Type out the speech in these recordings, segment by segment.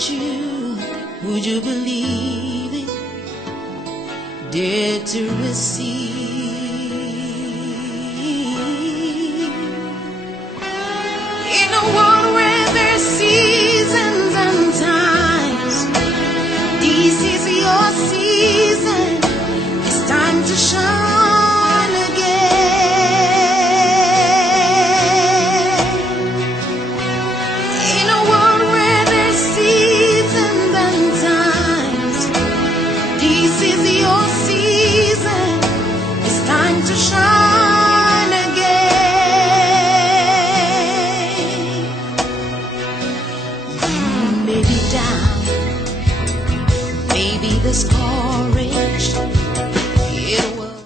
at you, would you believe it? Dare to receive. In a world where there's seasons and times, this is your season. It's time to shine again. In a world where there's seasons and times, this is your season. It's time to shine again. You may be down, maybe discouraged. It will.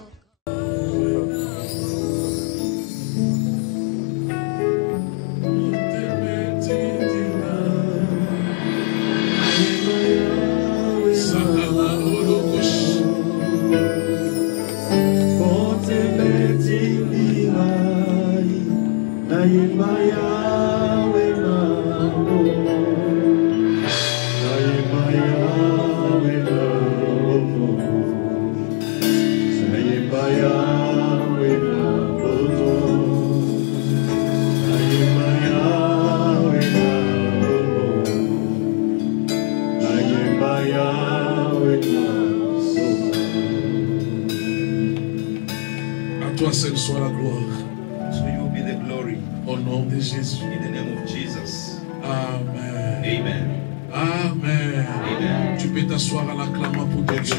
Toi seul soit la gloire. To you be the glory. Au nom de Jésus. In the name of Jesus. Amen. Amen. Amen. Amen. Tu peux t'asseoir à l'acclamation pour ton Dieu.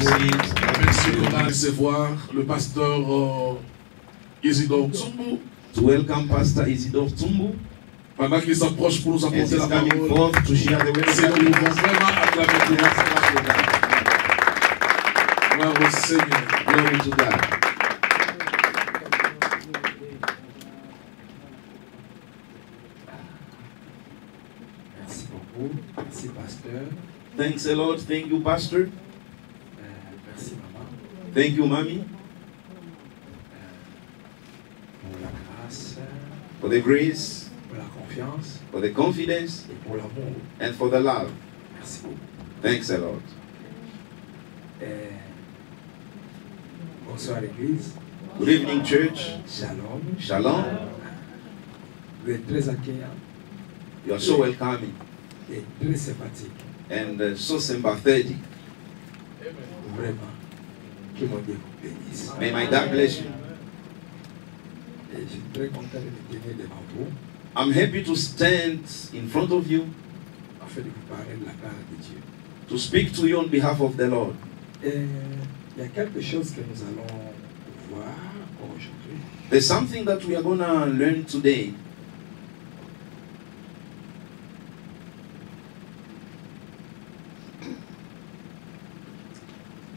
Merci qu'on va recevoir le pasteur Isidore Tsumbu. To welcome Pastor Isidore Tsumbu. Pendant qu'il s'approche pour nous As apporter he's la coming parole. forth to share the word of C'est nous God. pouvons vraiment acclamer pour nous. Gloire au Seigneur. Glory to God. Merci beaucoup. Merci, pasteur. Thanks a lot. Thank you, Pastor. Merci, maman, Thank you, Mommy, pour la grâce, for the grace, pour la confiance for the confidence, et pour l'amour. and for the love. Merci beaucoup. Thanks a lot. Bonsoir, l'église. Good evening, church. Shalom. Shalom. Vous êtes très accueillants You are so welcoming et très sympathiques. and so sympathetic. Vraiment. Que mon Dieu vous bénisse. May my God bless you. Et je suis très content de me tenir devant vous I'm happy to stand in front of you afin de vous parler de la part de Dieu. to speak to you on behalf of the Lord. Et il y a quelque chose que nous allons voir aujourd'hui. There's something that we are going to learn today.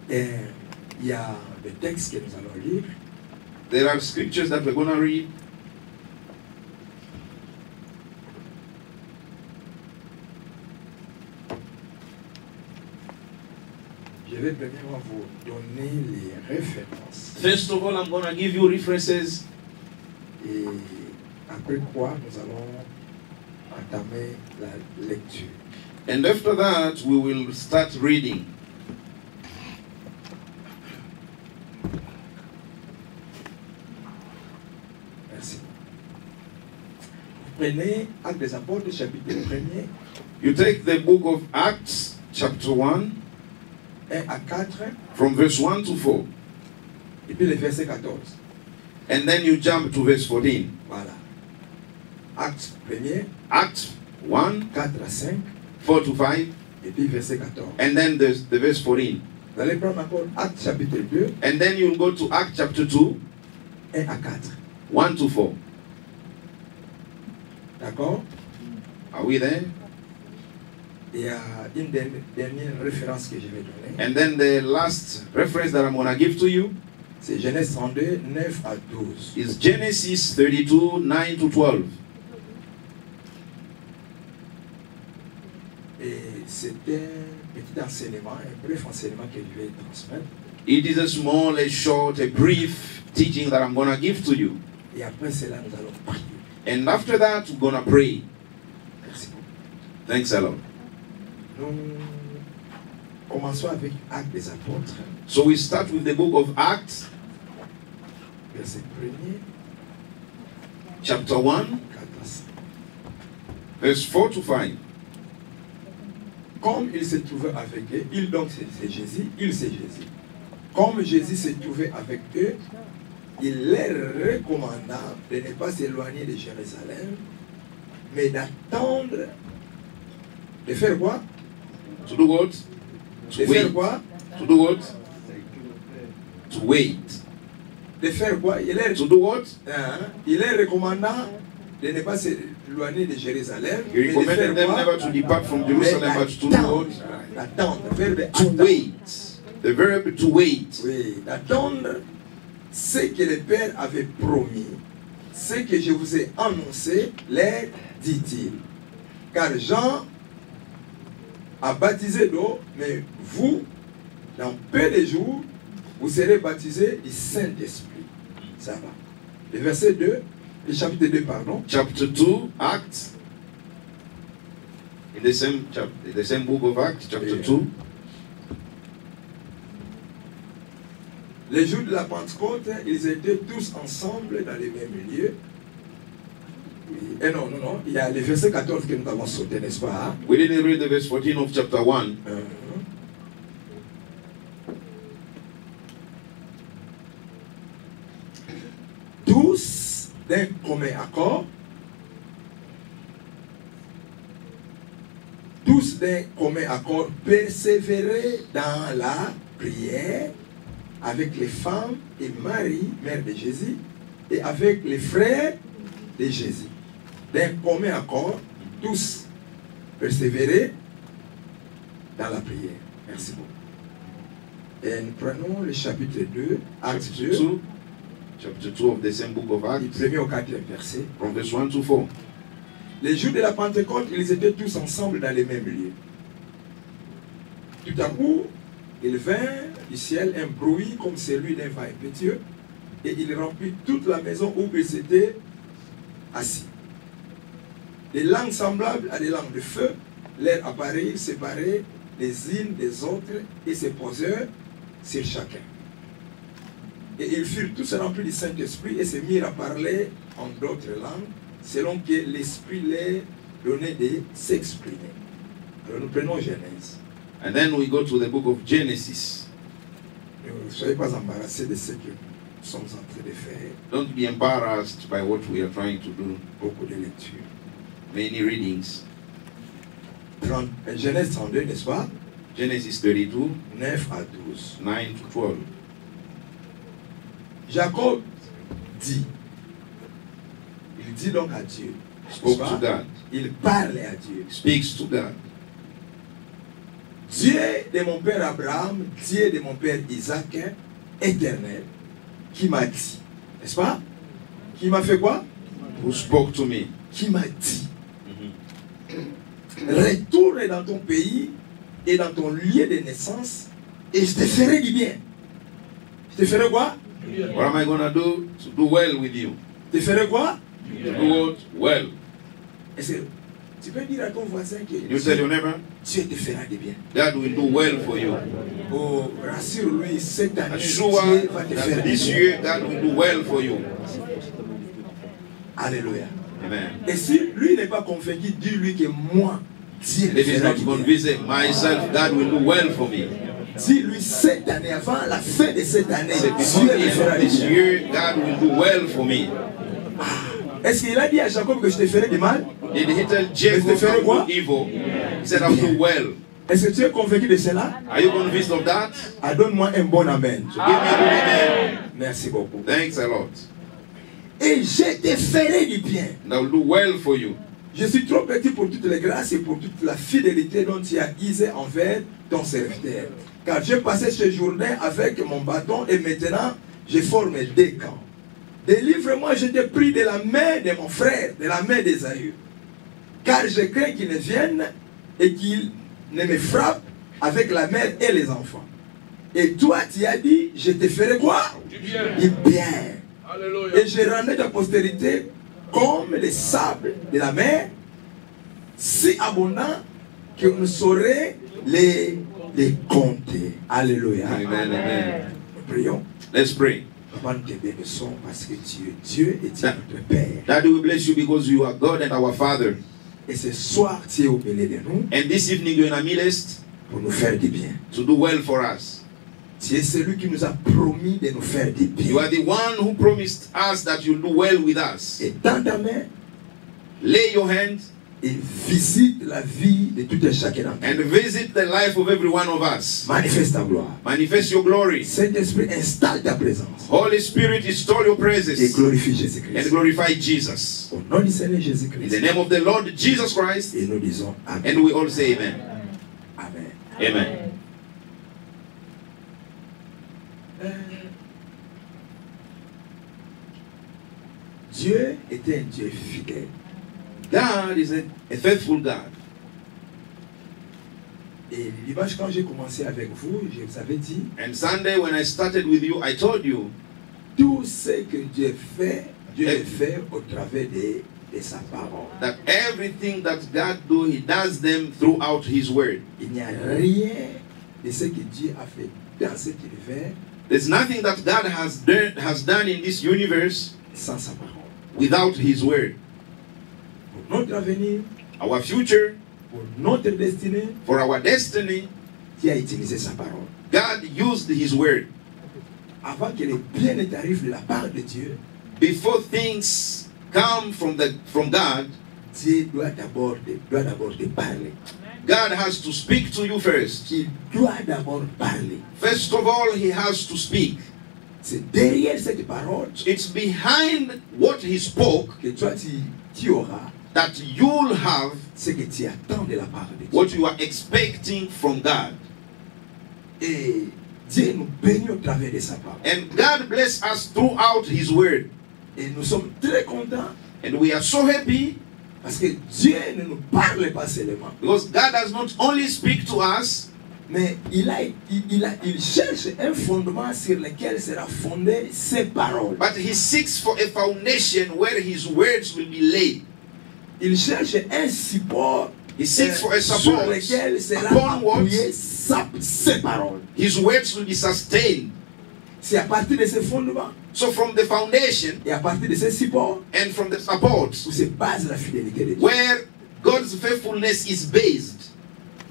Et il y a des textes que nous allons lire. There are scriptures that we're going to read. Je vais premièrement vous donner les références. First of all, I'm going to give you references, Et après quoi, nous allons entamer la lecture. and after that, we will start reading. Merci. Vous prenez Actes des Apôtres, chapitre 1er, You take the book of Acts, chapter 1, 1 à 4, from verse 1 to 4, et puis le verset 14. and then you jump to verse 14. Voilà. Actes 1er, Acts 1, 4 à 5, 4 to 5, et puis verset 14. and then there's the verse 14. Vous allez prendre encore Actes chapitre 2, And then you'll go to Acts chapter 2, 1 à 4. 1 to 4. D'accord? Are we there? Il y a une dernière référence que je vais donner. And then the last reference that I'm going to give to you C'est Genèse 32, 9 à 12. is Genesis 32, 9 to 12. Et c'est un petit enseignement, un bref enseignement que je vais transmettre. It is a small, a short, a brief teaching that I'm going to give to you. Et après cela, nous allons prier. And after that, we're going to pray. Merci beaucoup. Thanks a lot. Nous commençons avec Actes des Apôtres, So we start with the book of Acts, verset 1er, chapter 1, 4 à 5. verse 4 to 5. Comme il se trouvait avec eux, il donc c'est Jésus, il c'est Jésus. Comme Jésus se trouvait avec eux, il leur recommanda de ne pas s'éloigner de Jérusalem, mais d'attendre, de faire quoi? To do what? De To faire wait. quoi? To do what? To wait. De faire quoi? To do what? Il leur recommanda de ne pas s'éloigner de Jérusalem, He mais de recommended faire them quoi? never to depart from Mais Jerusalem, but to do what? d'attendre, verbe To attendre. wait. The verb to wait. Oui, d'attendre ce que le Père avait promis, ce que je vous ai annoncé, leur dit-il. Car Jean a baptisé d'eau, mais vous, dans peu de jours, vous serez baptisés du Saint-Esprit. Ça va. Le verset 2, le chapitre 2, pardon. Chapter 2, Acts. In the same book of Acts, chapter Yeah. 2. Les jours de la Pentecôte, ils étaient tous ensemble dans les mêmes lieux. Oui. Et non, il y a le verset 14 que nous avons sauté, n'est-ce pas? We didn't read the verse 14 of chapter 1. Tous d'un commun accord, persévérer dans la prière avec les femmes et Marie, mère de Jésus, et avec les frères de Jésus. D'un commun accord, tous persévérer dans la prière. Merci beaucoup. Et nous prenons le chapitre 2, Acte 2, Chapter 2 of the same book of du Acts, 1er au 4e verset. from verse 1 to 4. Les jours de la Pentecôte, ils étaient tous ensemble dans les mêmes lieux. Tout à coup, il vint du ciel un bruit comme celui d'un vent impétueux, et il remplit toute la maison où ils étaient assis. Des langues semblables à des langues de feu leur apparurent séparées les unes des autres et se posèrent sur chacun. Et ils furent tous remplis du Saint-Esprit et se mirent à parler en d'autres langues, selon que l'Esprit leur donnait de s'exprimer. Alors nous prenons Genèse. And then we go to the book of Genesis. Ne soyez pas embarrassés de ce que nous sommes en train de faire. Don't be embarrassed by what we are trying to do. Beaucoup de lectures. Many readings. Genèse 32, n'est-ce pas? Genesis 32, 9 à 12. 9 to 12. Jacob dit. Il dit donc à Dieu. Spoke to God. Il parle à Dieu. Speaks to God. Dieu de mon père Abraham, Dieu de mon père Isaac, éternel, qui m'a dit, n'est-ce pas? Qui m'a fait quoi? Who spoke to me. Qui m'a dit, retourne dans ton pays et dans ton lieu de naissance et je te ferai du bien. Je te ferai quoi? What am I going to do? To do well with you. Je te ferai quoi? To do what? Well. Est-ce que tu peux dire à ton voisin que You tell your neighbor, Dieu te fera du bien? God will do well for you. Oh, rassure-lui, cette année, Assure Dieu va te that faire du this bien. year God will do well for you. Alléluia. Amen. Et si lui n'est pas convaincu, dis-lui que moi, Dieu me If he's fera not du bien. convinced myself, God will do well for me. Dis-lui cette année, avant la fin de cette année, Say, Dieu before me the end fera of du this bien. year, God will do well for me. Est-ce qu'il a dit à Jacob que je te ferai du mal? Did he tell Jacob Mais tu ferais to quoi? do evil? He said, I'll do well. Est-ce que tu es convaincu de cela? Are you convinced of that? Ah, donne-moi un bon amen. So give me a good amen. Merci beaucoup. Thanks a lot. Et je te ferai du bien. And I will do well for you. Je suis trop petit pour toutes les grâces et pour toute la fidélité dont tu as usé envers ton serviteur. Car j'ai passé ce Jourdain avec mon bâton et maintenant je forme des camps. Délivre-moi, je te prie, de la main de mon frère, de la main d'Ésaü. Car je crains qu'il ne vienne et qu'il ne me frappe avec la mère et les enfants. Et toi, tu as dit, je te ferai quoi? Du bien. Et je rendrai ta postérité comme les sables de la mer, si abondant qu'on saurait les compter. Alléluia. Amen, amen. Nous prions. Let's pray. Papa, nous te bénissons parce que tu es Dieu et tu es notre Père. Daddy, we bless you because you are God and our Father. Et ce soir, tu es au milieu de nous And this evening you're in our midst pour nous faire du bien. to do well for us. Tu es celui qui nous a promis de nous faire du bien. You are the one who promised us that you'll do well with us. Et dans ta main, Lay your hand et visite la vie de tout un chacun d'entre and nous. visit the life of every one of us. Manifeste ta gloire. Manifest your glory. Saint-Esprit, installe ta présence Holy Spirit, install your et presence glorifie and Jésus-Christ. glorify Jesus. Au nom du Seigneur In Jésus-Christ. the name of the Lord Jesus Christ, Et nous disons Amen. and we all say amen. Amen. Amen. Dieu était un Dieu fidèle. God is a faithful God. Et le dimanche, quand j'ai commencé avec vous, je vous avais dit, And Sunday, when I started with you, I told you tout ce que Dieu fait, Dieu le fait au travers de sa parole. that everything that God do, He does them throughout His Word. Il n'y a rien de ce que Dieu a fait dans cet univers There's nothing that God has done in this universe sans sa parole. without His Word. Pour notre avenir, Our future, pour notre destinée, for our destiny, Dieu a utilisé sa parole. God used His Word. Avant que le bien ne t'arrive de la part de Dieu, Before things come from God, Dieu doit d'abord te parler. God has to speak to you first. Il doit d'abord parler. First of all, He has to speak. C'est derrière cette parole It's behind what He spoke que toi tu auras that you'll have ce que tu attends de la part de Dieu. what you are expecting from God. Et Dieu nous bénit au travers de sa parole. And God bless us throughout His Word. Et nous sommes très contents And we are so happy parce que Dieu ne nous parle pas seulement, because God does not only speak to us, mais il cherche un fondement sur lequel sera fondée ses paroles. but He seeks for a foundation where His words will be laid. Il cherche un support He seeks for a sur support lequel sera upon appuyé what ses paroles. His words will be sustained. C'est à partir de ce fondement So from the foundation et à partir de ce support and from the support où se base la fidélité de Dieu. where God's faithfulness is based.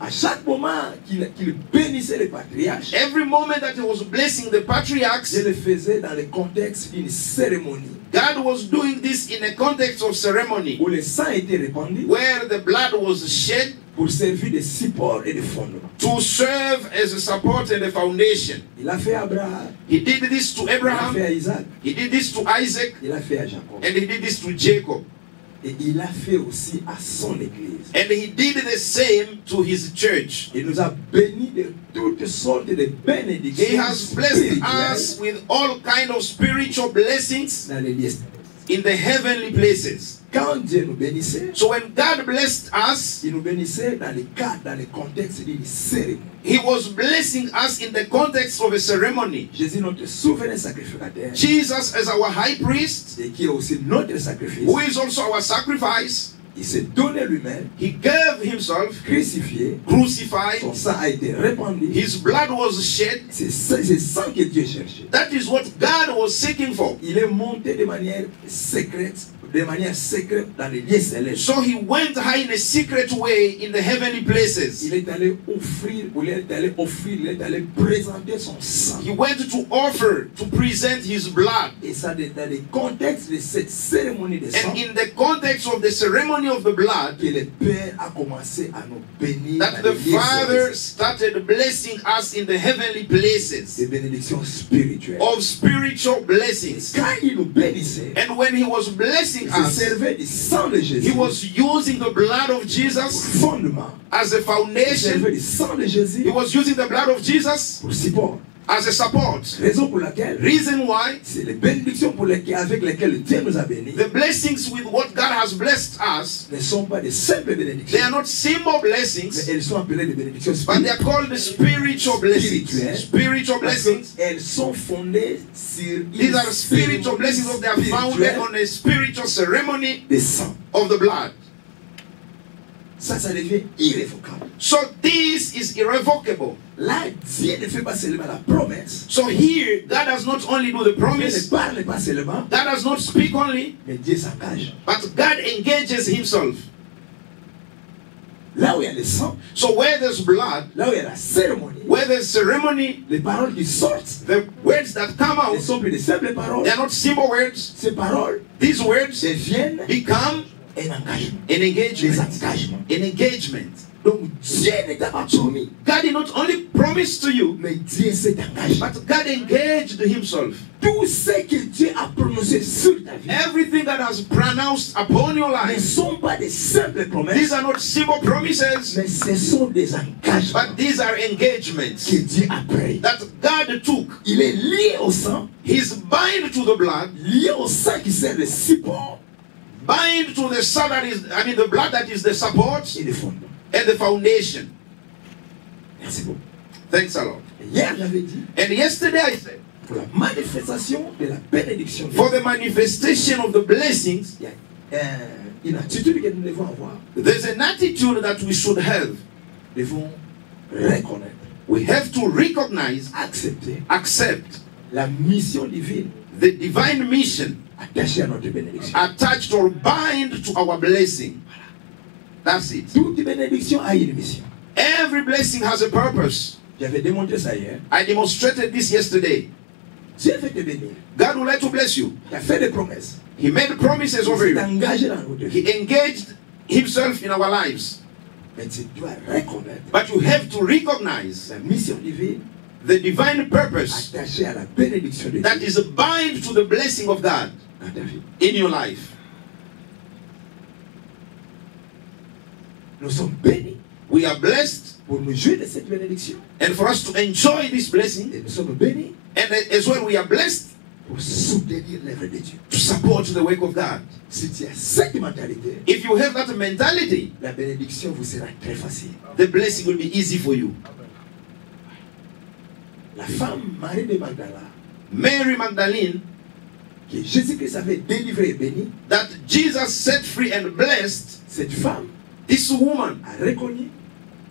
À chaque moment qu'il bénissait les patriarches, Every moment that He was blessing the patriarchs, Dieu le faisait dans le contexte d'une cérémonie God was doing this in a context of ceremony où le sang était répandu where the blood was shed pour servir de support et de fondement. to serve as a support and a foundation. Il a fait à Abraham, He did this to il a fait Abraham, à Isaac, He did this to Isaac, il a fait à Jacob. and He did this to Jacob. Et il a fait aussi à son église. And He did the same to His church. Il nous a bénis de toutes sortes de He bénédictions has blessed us spirituelles with all kind of spiritual blessings dans les lieux. in the heavenly places. Quand Dieu nous bénissait, So when God blessed us, il nous bénissait dans le cadre, dans le contexte d'une cérémonie. He was blessing us in the context of a ceremony. Jésus, notre souverain sacrificateur, Jesus as our high priest, et qui est aussi notre sacrifice, who is also our sacrifice, il s'est donné lui-même, He gave Himself crucifié, crucified, son sang a été répandu. His blood was shed. C'est ça que Dieu cherchait. That is what God was seeking for. Il est monté de manière secrète dans les lieux célestes. So He went high in a secret way in the heavenly places. Il est allé présenter son sang. He went to offer, to present His blood. Et ça, dans le contexte de cette cérémonie de sang, And in the context of the ceremony of the blood, que le Père a commencé à nous bénir that dans the les lieux Father célestes. started blessing us in the heavenly places Des bénédictions spirituelles. of spiritual blessings. Quand il nous bénissait, And when He was blessing il se us, servait du sang de Jésus He was using the blood of pour Jesus fondement. as a Il se servait foundation. du sang de He Jésus was using the blood of Jesus pour support. as a support. Raison pour laquelle Reason why c'est les bénédictions avec lesquelles Dieu nous a bénis the blessings with what God has blessed us, ne sont pas des simples they bénédictions, are not simple mais blessings, elles sont appelées des bénédictions but they are spirituelles. called the spiritual blessings. Spiritual Parce blessings. qu'elles sont fondées sur These are spiritual blessings because they are founded on a spiritual ceremony des sangs. of the blood. Ça devient irrévocable. So this is irrevocable. Là, Dieu ne fait pas seulement la promesse. So here, God does not only do the Dieu ne promise, parle pas seulement, God does not speak only, mais Dieu s'engage. but God engages himself. Là où il y a le sang, So where there's blood, là où il y a la cérémonie, where there's ceremony, les paroles qui sortent the words that come ne out, sont plus de simples paroles. they are not simple words. Ces paroles These words deviennent become un engagement. an engagement. Des engagements. An engagement. Donc Dieu ne t'a pas promis, God did not only promise to you, mais Dieu s'est engagé. but God engaged himself. Tout ce que Dieu a prononcé sur ta vie Everything God has pronounced upon your ne life, sont pas des simples these promesses, are not simple promises, mais ce sont des engagements but these are engagements que Dieu a pris. that God took. Il est lié au sang, He's bind to the blood, lié au sang qui sert de support bind to the son that is, the blood that is the support et de fondement. and the foundation. Merci beaucoup. Thanks a lot. Et hier, j'avais dit, And yesterday I said, pour la manifestation de la bénédiction, for the manifestation of the blessings, il y a une attitude que nous devons avoir. there's an attitude that we should have. Nous devons reconnaître, We have to recognize, accepter accept la mission divine the divine mission attachée à notre bénédiction. attached or bind to our blessing. That's it. Toute bénédiction a une mission. Every blessing has a purpose. J'avais démontré ça hier. I demonstrated this yesterday. Dieu veut te bénir. God would like to bless you. Il a fait des promesses. He made promises Il over s'est you. engagé dans notre vie. He engaged himself in our lives. Mais tu dois reconnaître But you have to recognize la mission divine the divine purpose attachée à la bénédiction de that Dieu is bind to the blessing of God dans ta vie. in your life. Nous sommes bénis We are blessed, pour nous jouir de cette bénédiction. and for us to enjoy this blessing, Et nous sommes bénis and as well we are blessed pour soutenir l'œuvre de Dieu. to support the work of God. Si tu as cette mentalité, If you have that mentality, la bénédiction vous sera très facile. the blessing will be easy for you. La femme Marie de Magdala, Mary Magdalene, que Jésus-Christ avait délivré et béni, that Jesus set free and blessed, cette femme this woman, a reconnu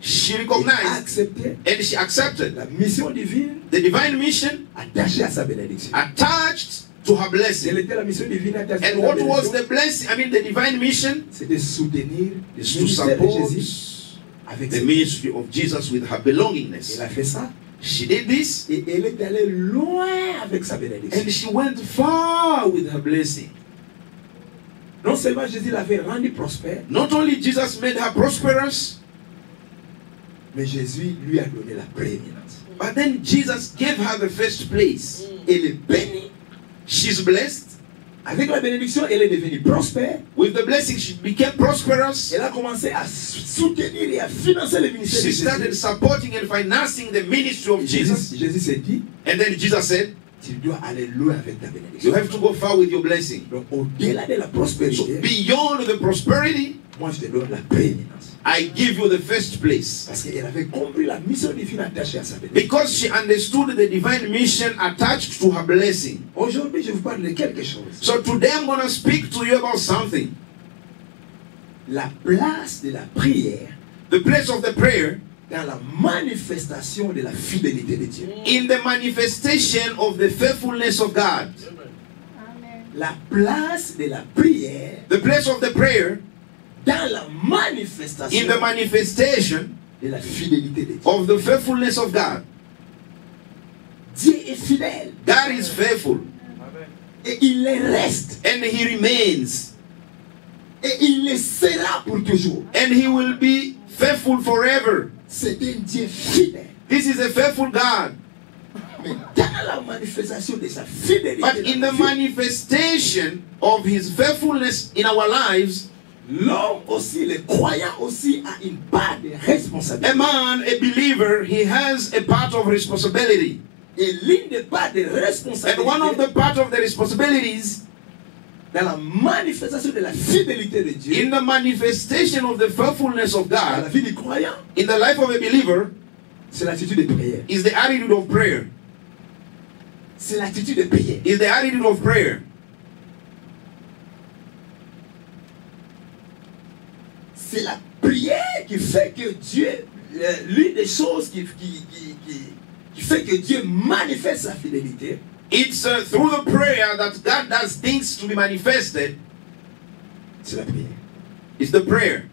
she et a recognized accepté and she accepted la mission divine the divine mission attachée à sa bénédiction. attached to her blessing. Quelle était la mission divine attachée à And sa what was bénédiction? the blessing? The divine mission C'est de soutenir le is to ministère de support Jésus avec the ses ministry of Jesus with her belongingness. Elle a fait ça She did this et elle est allée loin avec sa bénédiction. and she went far with her blessing. Non seulement Jésus l'avait rendue prospère, Not only Jesus made her prosperous, mais Jésus lui a donné la prééminence. but then Jesus gave her the first place. Elle est bénie. She's blessed. Avec la bénédiction, elle est devenue prospère. With the blessing, she became prosperous. Elle a commencé à soutenir et à financer le ministère de She started Jésus. supporting and financing the ministry of Jesus. Jésus s'est dit, And then Jesus said, tu dois aller loin avec ta you bénédiction. have to go far with your blessing. Donc au-delà de la So prospérité, beyond the prosperity, moi je te donne la prééminence. I give you the first place. Parce qu'elle avait compris la mission divine attachée à sa bénédiction. Because she understood the divine mission attached to her blessing. Aujourd'hui, je vous parle de quelque chose. So today I'm going to speak to you about something. La place de la prière The place of the prayer dans la manifestation de la fidélité de Dieu. in the manifestation of the faithfulness of God. La place de la prière The place of the prayer dans la manifestation in the manifestation de la fidélité de Dieu. of the faithfulness of God. Dieu est fidèle God is faithful et il le reste and He remains et il le sera pour toujours. and He will be faithful forever. C'est un Dieu fidèle. This is a faithful God. Mais dans la manifestation de sa fidélité, But in the manifestation of His faithfulness in our lives, l'homme aussi, le croyant aussi a une part de responsabilité. a man, a believer, he has a part of responsibility. Et l'une des parts de And one of the responsabilité part of the responsibilities dans la manifestation de la fidélité de Dieu, in the manifestation of the faithfulness of dans la God vie du croyant, in the life of a believer c'est l'attitude de prière. is the attitude of prayer. C'est l'attitude de prière. Is the attitude of prayer. C'est la prière qui fait que Dieu, l'une des choses qui fait que Dieu manifeste sa fidélité, It's through the prayer that God does things to be manifested. c'est la prière. It's the prayer.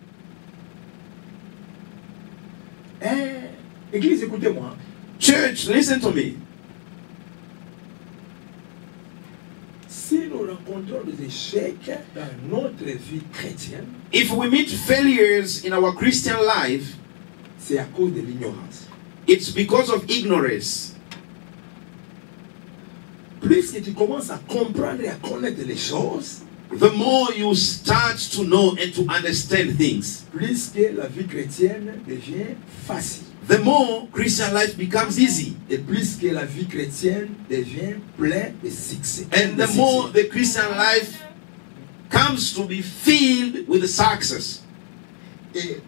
Église, écoutez-moi. Church, listen to me. Si nous rencontrons des échecs dans notre vie chrétienne, If we meet failures in our Christian life, c'est à cause de l'ignorance. it's because of ignorance. Plus que tu commences à comprendre et à connaître les choses, The more you start to know and to understand things, plus que la vie chrétienne devient facile. the more Christian life becomes easy. Et plus que la vie chrétienne devient pleine de succès. And the more the Christian life comes to be filled with success. Et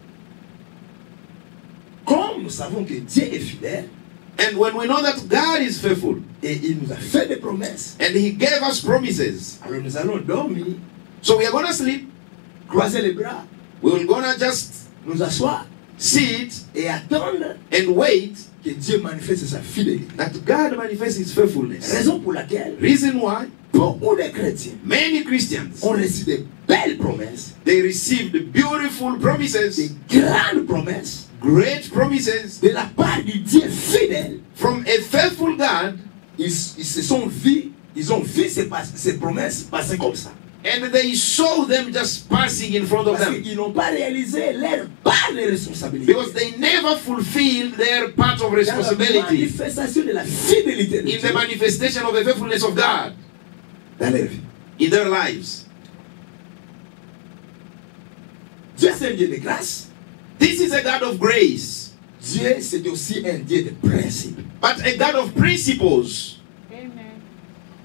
comme nous savons que Dieu est fidèle, And when we know that God is faithful et il nous a fait des promesses, and He gave us promises, alors nous allons dormir, so we are going to sleep. croiser les bras, We will gonna just nous asseoir sit et attendre and wait que Dieu manifeste sa fidélité. that God manifests His faithfulness. Raison pour laquelle Reason why beaucoup de chrétiens many Christians, ont reçu de belles promesses, they received beautiful de promises, grandes promesses great promises de la part du Dieu fidèle. from a faithful God, Ils se sont vus, ils ont vu ces promesses passer comme ça. and they saw them just passing in front of Parce them qu'ils n'ont pas réalisé leur part de responsabilité. because they never fulfilled their part of Dans la responsibility manifestation de la fidélité de in Dieu the manifestation of the faithfulness of God dans leur vie. in their lives. Dieu c'est un Dieu de grâce. This is a God of grace, Dieu c'est aussi un Dieu de principe. but a God of principles.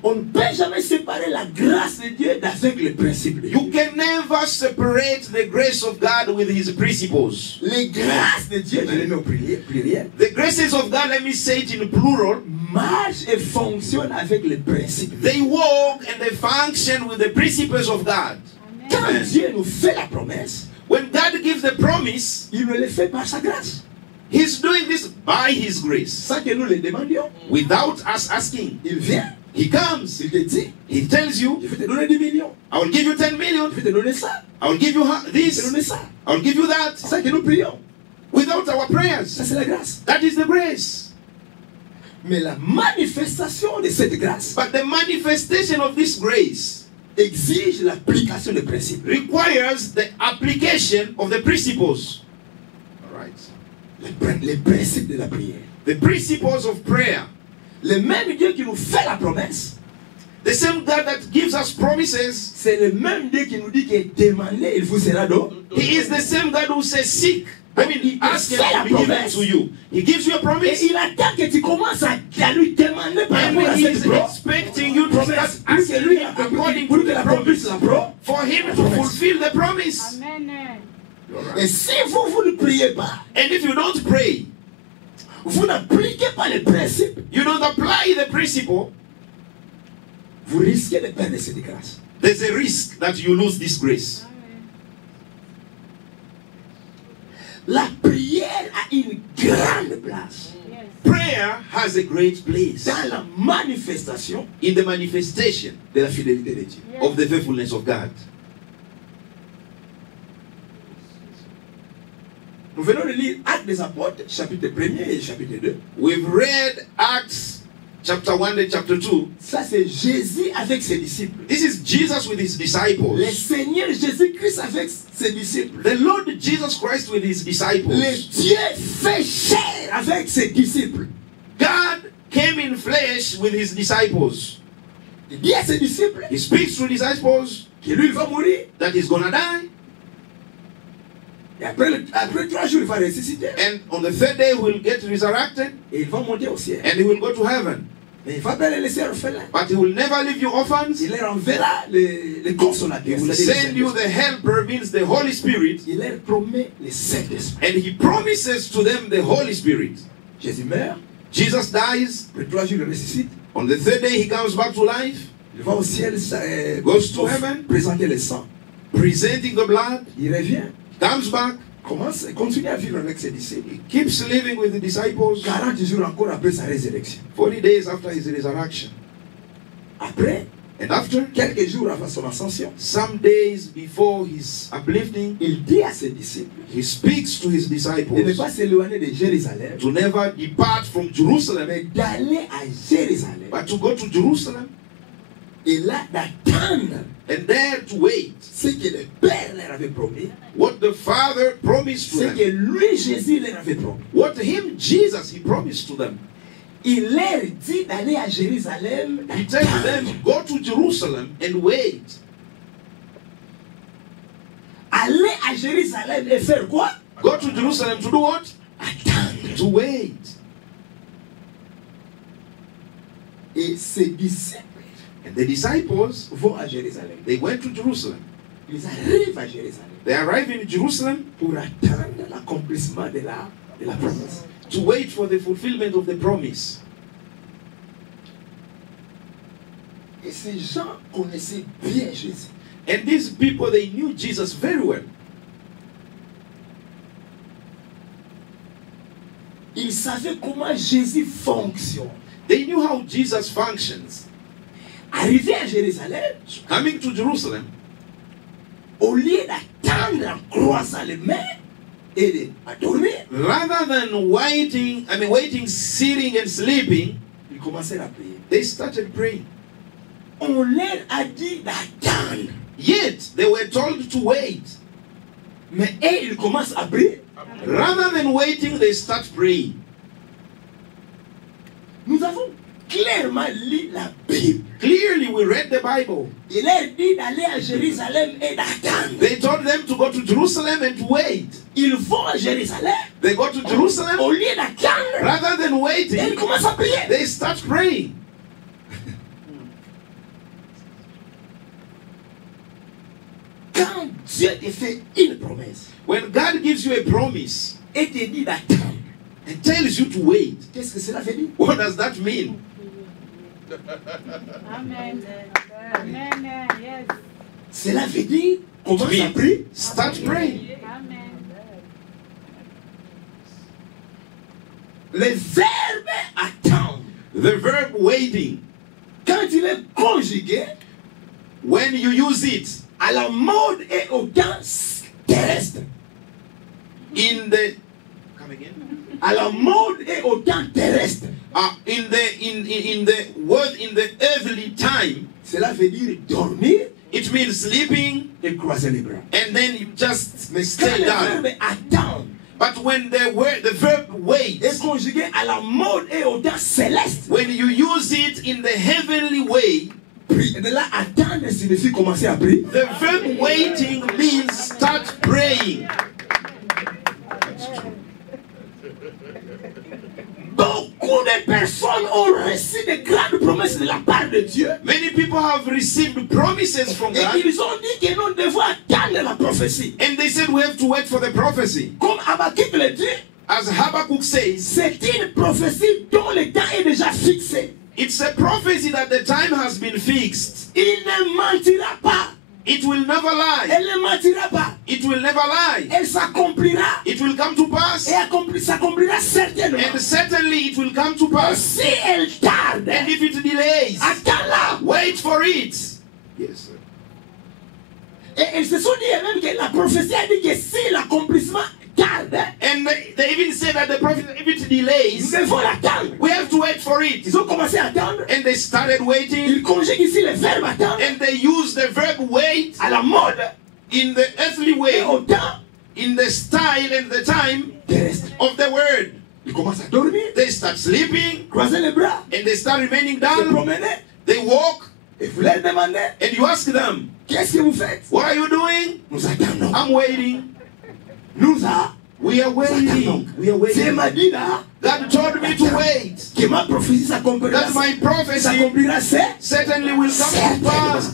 On ne peut jamais séparer la grâce de Dieu d'avec le principe de Dieu. You can never separate the grace of God with His principles. Les grâces de Dieu, je les mets au pluriel, The graces of God, let me say it in plural, marchent et fonctionnent avec les principes. they walk and they function with the principles of God. Quand Amen. Dieu nous fait la promesse, When God gives the promise, il nous le fait par sa grâce. He's doing this by His grace, Sans que nous le demandions. without us asking. Il vient, He comes, il te dit, He tells je you, vais te donner 10 millions, I will give you 10 million, je vais te donner ça, I will give you je vais te donner this, ça. I will give you that, C'est ça que nous prions. without our Ça prayers. c'est la grâce. That is the grace. Mais la manifestation de cette grâce But the manifestation of this grace exige l'application des principes. requires the application of the principles. All right. Les principes de la prière. The principles of prayer. Le même Dieu qui nous fait la promesse, The same God that gives us promises, c'est le même Dieu qui nous dit que demandez, il vous sera donné. He is the same God who says, seek. I mean, ask and it will be given to you. He gives you a Et promise, il attend que tu commences à lui demander par and rapport à He cette is promesse. expecting you to start Pour que asking lui Him according pour to que the la promesse promise, la prend. for Him to fulfill the promise. Et si vous ne priez pas, And if you don't pray, vous n'appliquez pas les principes, you don't apply the principle, vous risquez de perdre cette grâce. there's a risk that you lose this grace. La prière a une grande place Prayer has a great place dans la manifestation in the manifestation de la fidélité de Dieu. of the faithfulness of God. Nous venons de lire Actes des Apôtres, chapitre 1er et chapitre 2. We've read Acts chapter 1 and chapter 2. Ça, c'est Jésus avec ses disciples. This is Jesus with His Le disciples. Seigneur Jésus-Christ avec ses disciples. The Lord Jesus Christ with His disciples. Le Dieu fait chair avec ses disciples. God came in flesh with His disciples. Il dit à ses disciples He speaks to disciples que lui il va mourir. that He's gonna die. Et après 3 jours, il va ressusciter. And on the third day, He will get resurrected Et il va monter au ciel. and He will go to heaven. Mais il ne va pas les laisser orphelins. But He will never leave you orphans. Il leur enverra les consolateurs. He will c'est-à-dire send les you saints. the helper, means the Holy Spirit. Il leur promet le Saint-Esprit. And He promises to them the Holy Spirit. Jésus meurt. Jesus dies. Après 3 jours, il ressuscite. On the third day, He comes back to life, Il va au ciel goes to heaven, présenter le sang. presenting the blood, Il revient. comes back, continue à vivre avec ses disciples. He keeps living with the disciples 40 jours encore après sa résurrection. 40 days after his resurrection. Après, And after, quelques jours avant son ascension, some days before his uplifting, il dit à ses disciples he speaks to his de ne disciples pas s'éloigner de Jérusalem, to never depart from Jerusalem, mais d'aller à Jérusalem. but to go to Jerusalem Et là, d'attendre and there to wait ce que le Père leur avait promis, what the Father promised to ce them. que lui, Jésus, leur avait promis. What him, Jesus, he promised to them. Il leur dit d'aller à Jérusalem, He tells them, go to Jerusalem and wait. aller à Jérusalem et faire quoi? Go to Jerusalem to do what? Attendre. To wait. Et ses disciples And the disciples, vont à Jérusalem. they went to Jerusalem. Ils arrivent à Jérusalem They arrived in Jerusalem pour attendre l'accomplissement de la promesse. to wait for the fulfillment of the promise. Et ces gens connaissaient bien Jésus. And these people, they knew Jesus very well. Ils savaient comment Jésus fonctionne. They knew how Jesus functions. Arrivé à Jérusalem, Coming to Jerusalem, au lieu d'attendre en croisant les mains et à dormir, rather than waiting, sitting and sleeping, ils commencèrent à prier. they started praying. On leur a dit d'attendre. Yet, they were told to wait. Mais eux, ils commencent à prier. Rather than waiting, they start praying. Nous avons clairement lu la Bible. Clearly, we read the Bible. Il leur dit d'aller à Jérusalem et d'attendre. They told them to go to Jerusalem and to wait. Ils vont à Jérusalem. They go to Jerusalem. Au lieu d'attendre, Rather than et ils waiting, commencent à prier. they start praying. Quand Dieu te fait une promesse When God gives you a promise et te dit d'attendre, and tells you to wait, qu'est-ce que cela veut dire? what does that mean? Amen. Amen. Yes. Cela veut dire commence à means prier. start praying. Amen. Le verbe attendre, The verb waiting, quand il est conjugué when you use it à la mode et au temps terrestre, in the come again, à la mode et au temps terrestre, in the word in the earthly time, cela veut dire dormir it means sleeping et croiser les bras. and then you just Mais quand stay le down. verbe attendre But when the verb wait, est conjugué à la mode et au temps céleste, when you use it in the heavenly way, de là attendre signifie commencer à prier. the verb waiting means start praying. Beaucoup de personnes ont reçu de grandes promesses de la part de Dieu. Many people have received promises from Et God, ils ont dit que nous devons attendre la prophétie. and they said we have to wait for the prophecy. Comme Habakkuk le dit, As Habakkuk says, c'est une prophétie dont le temps est déjà fixé. it's a prophecy that the time has been fixed. Il ne mentira pas. It will never lie. Elle ne mentira pas. It will never lie. Elle s'accomplira. It will come to pass. Et s'accomplira certainement. And certainly it will come to Et pass. si elle tarde, And if it delays, attends-la. wait for it. Yes, sir. Et ils se sont dit même que la prophétie a dit que si l'accomplissement tarde, And they even say that the prophet, if it nous delays, devons l'attendre. we have to wait for it. Ils ont commencé à attendre. And they started waiting, Ils conjuguent ici le verbe attendre and they used the verb wait à la mode in the earthly et way, au temps in the style and the time terrestre. of the word. Ils commencent à dormir, They start sleeping, croiser les bras, and they start remaining se down. promener. They walk, Et vous leur demandez, and you ask them, qu'est-ce que vous faites? what are you doing? Nous attendons. I'm waiting. We are waiting. We are Dieu waiting. m'a dit là God told me to wait. que ma prophétie s'accomplira. That my prophecy S'accomplira, c'est. certainly will come to pass.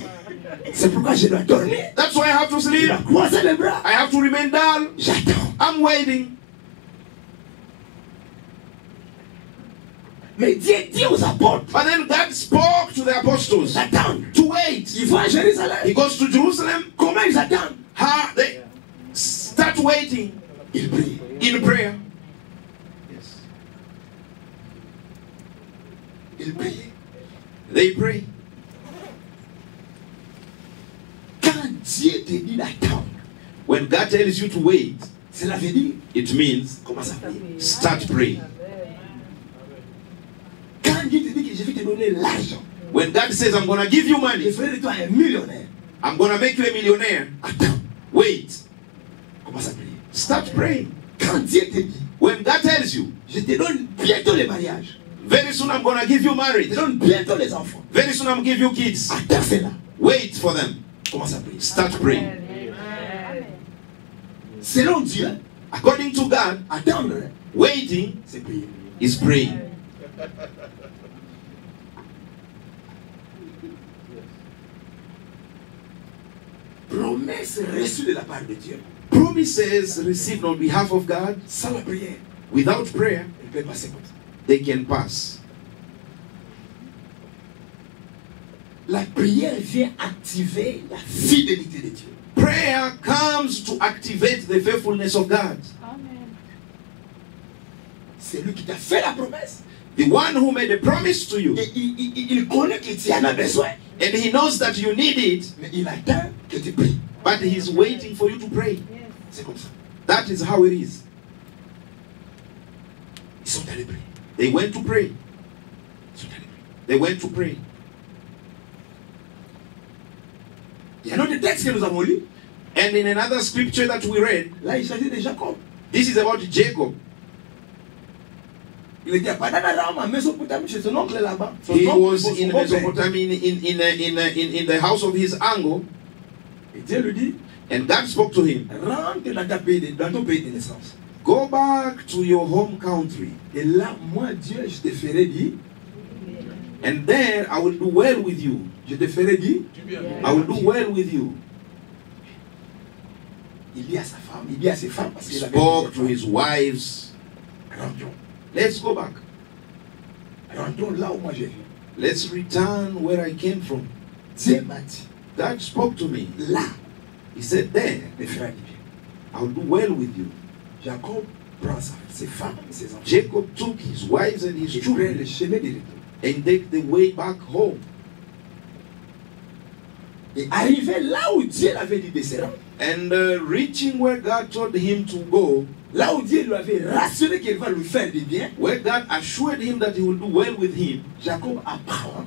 C'est pourquoi je dois dormir. That's why I have to Je sleep. dois croiser les bras. I have to remain down. J'attends. I'm waiting. Mais Dieu dit aux apôtres But then God spoke to the apostles d'attendre. to wait. Ils vont à He Jérusalem. goes to Jerusalem. Comment ils attendent? How they start waiting. Il prie. In prayer. Yes. Il prie. They pray. Quand Dieu te dit d'attendre, When God tells you to wait, cela veut dire, it means commence à prier. start praying. Quand Dieu te dit que je vais te donner l'argent, When God says, I'm going to give you je money, ferai de toi un millionnaire, I'm going to make you a millionaire, attends, wait. commence à prier. Start praying. Quand Dieu te dit, When God tells you, je te donne bientôt le mariage, very soon I'm going to give you je marriage, te donne bientôt les enfants, very soon I'm going to give you kids, attends cela, wait for them. commence à prier. Start praying. Selon Dieu, According to God, attendre, waiting c'est prier. is praying. Promesse reçue de la part de Dieu, Promises received on behalf of God, sans la prière, without prayer, elle peut passer comme ça. they can pass. La prière vient activer la fidélité de Dieu. Prayer comes to activate the faithfulness of God. Amen. C'est lui qui t'a fait la promesse. The one who made a promise to you, Et il connaît que tu en as besoin. and he knows that you need it, Mais il attend que tu pries. but he's waiting for you to pray. Yes. C'est comme ça. That is how it is. Ils sont allés prier. They went to pray. Ils sont allés prier. They went to pray. Il y a un autre texte que nous avons lu. And in another scripture that we read, Là, il s'agit de Jacob. this is about Jacob. Il était à Padan-Aram, en Mésopotamie, chez son oncle là-bas. Son He oncle, was son in beau-père. Mesopotamia in the house of his uncle, Et Dieu lui dit, and God spoke to him, rentre dans ton pays de naissance. go back to your home country, Et là, moi, Dieu, je te ferai dire, and there I will do well with you. je te ferai dire, I will do well with you. il dit à sa femme, il dit à ses femmes, parce qu'il avait Spoke to dit, his wives, rentrons. let's go back. Rentrons là où moi j'ai vu. Let's return where I came from. Dieu m'a dit, God spoke to me. là, He said, there, les frères du bien. I will do well with you. Jacob prend ses femmes et ses enfants. Jacob took his wives and his Il prend le children chemin de retour. and take the way back home. Et arrivé là où Dieu l'avait dit de se rendre, And reaching where God told him to go, là où Dieu lui avait rassuré qu'il va lui faire du bien, where God assured him that he will do well with him, Jacob apprend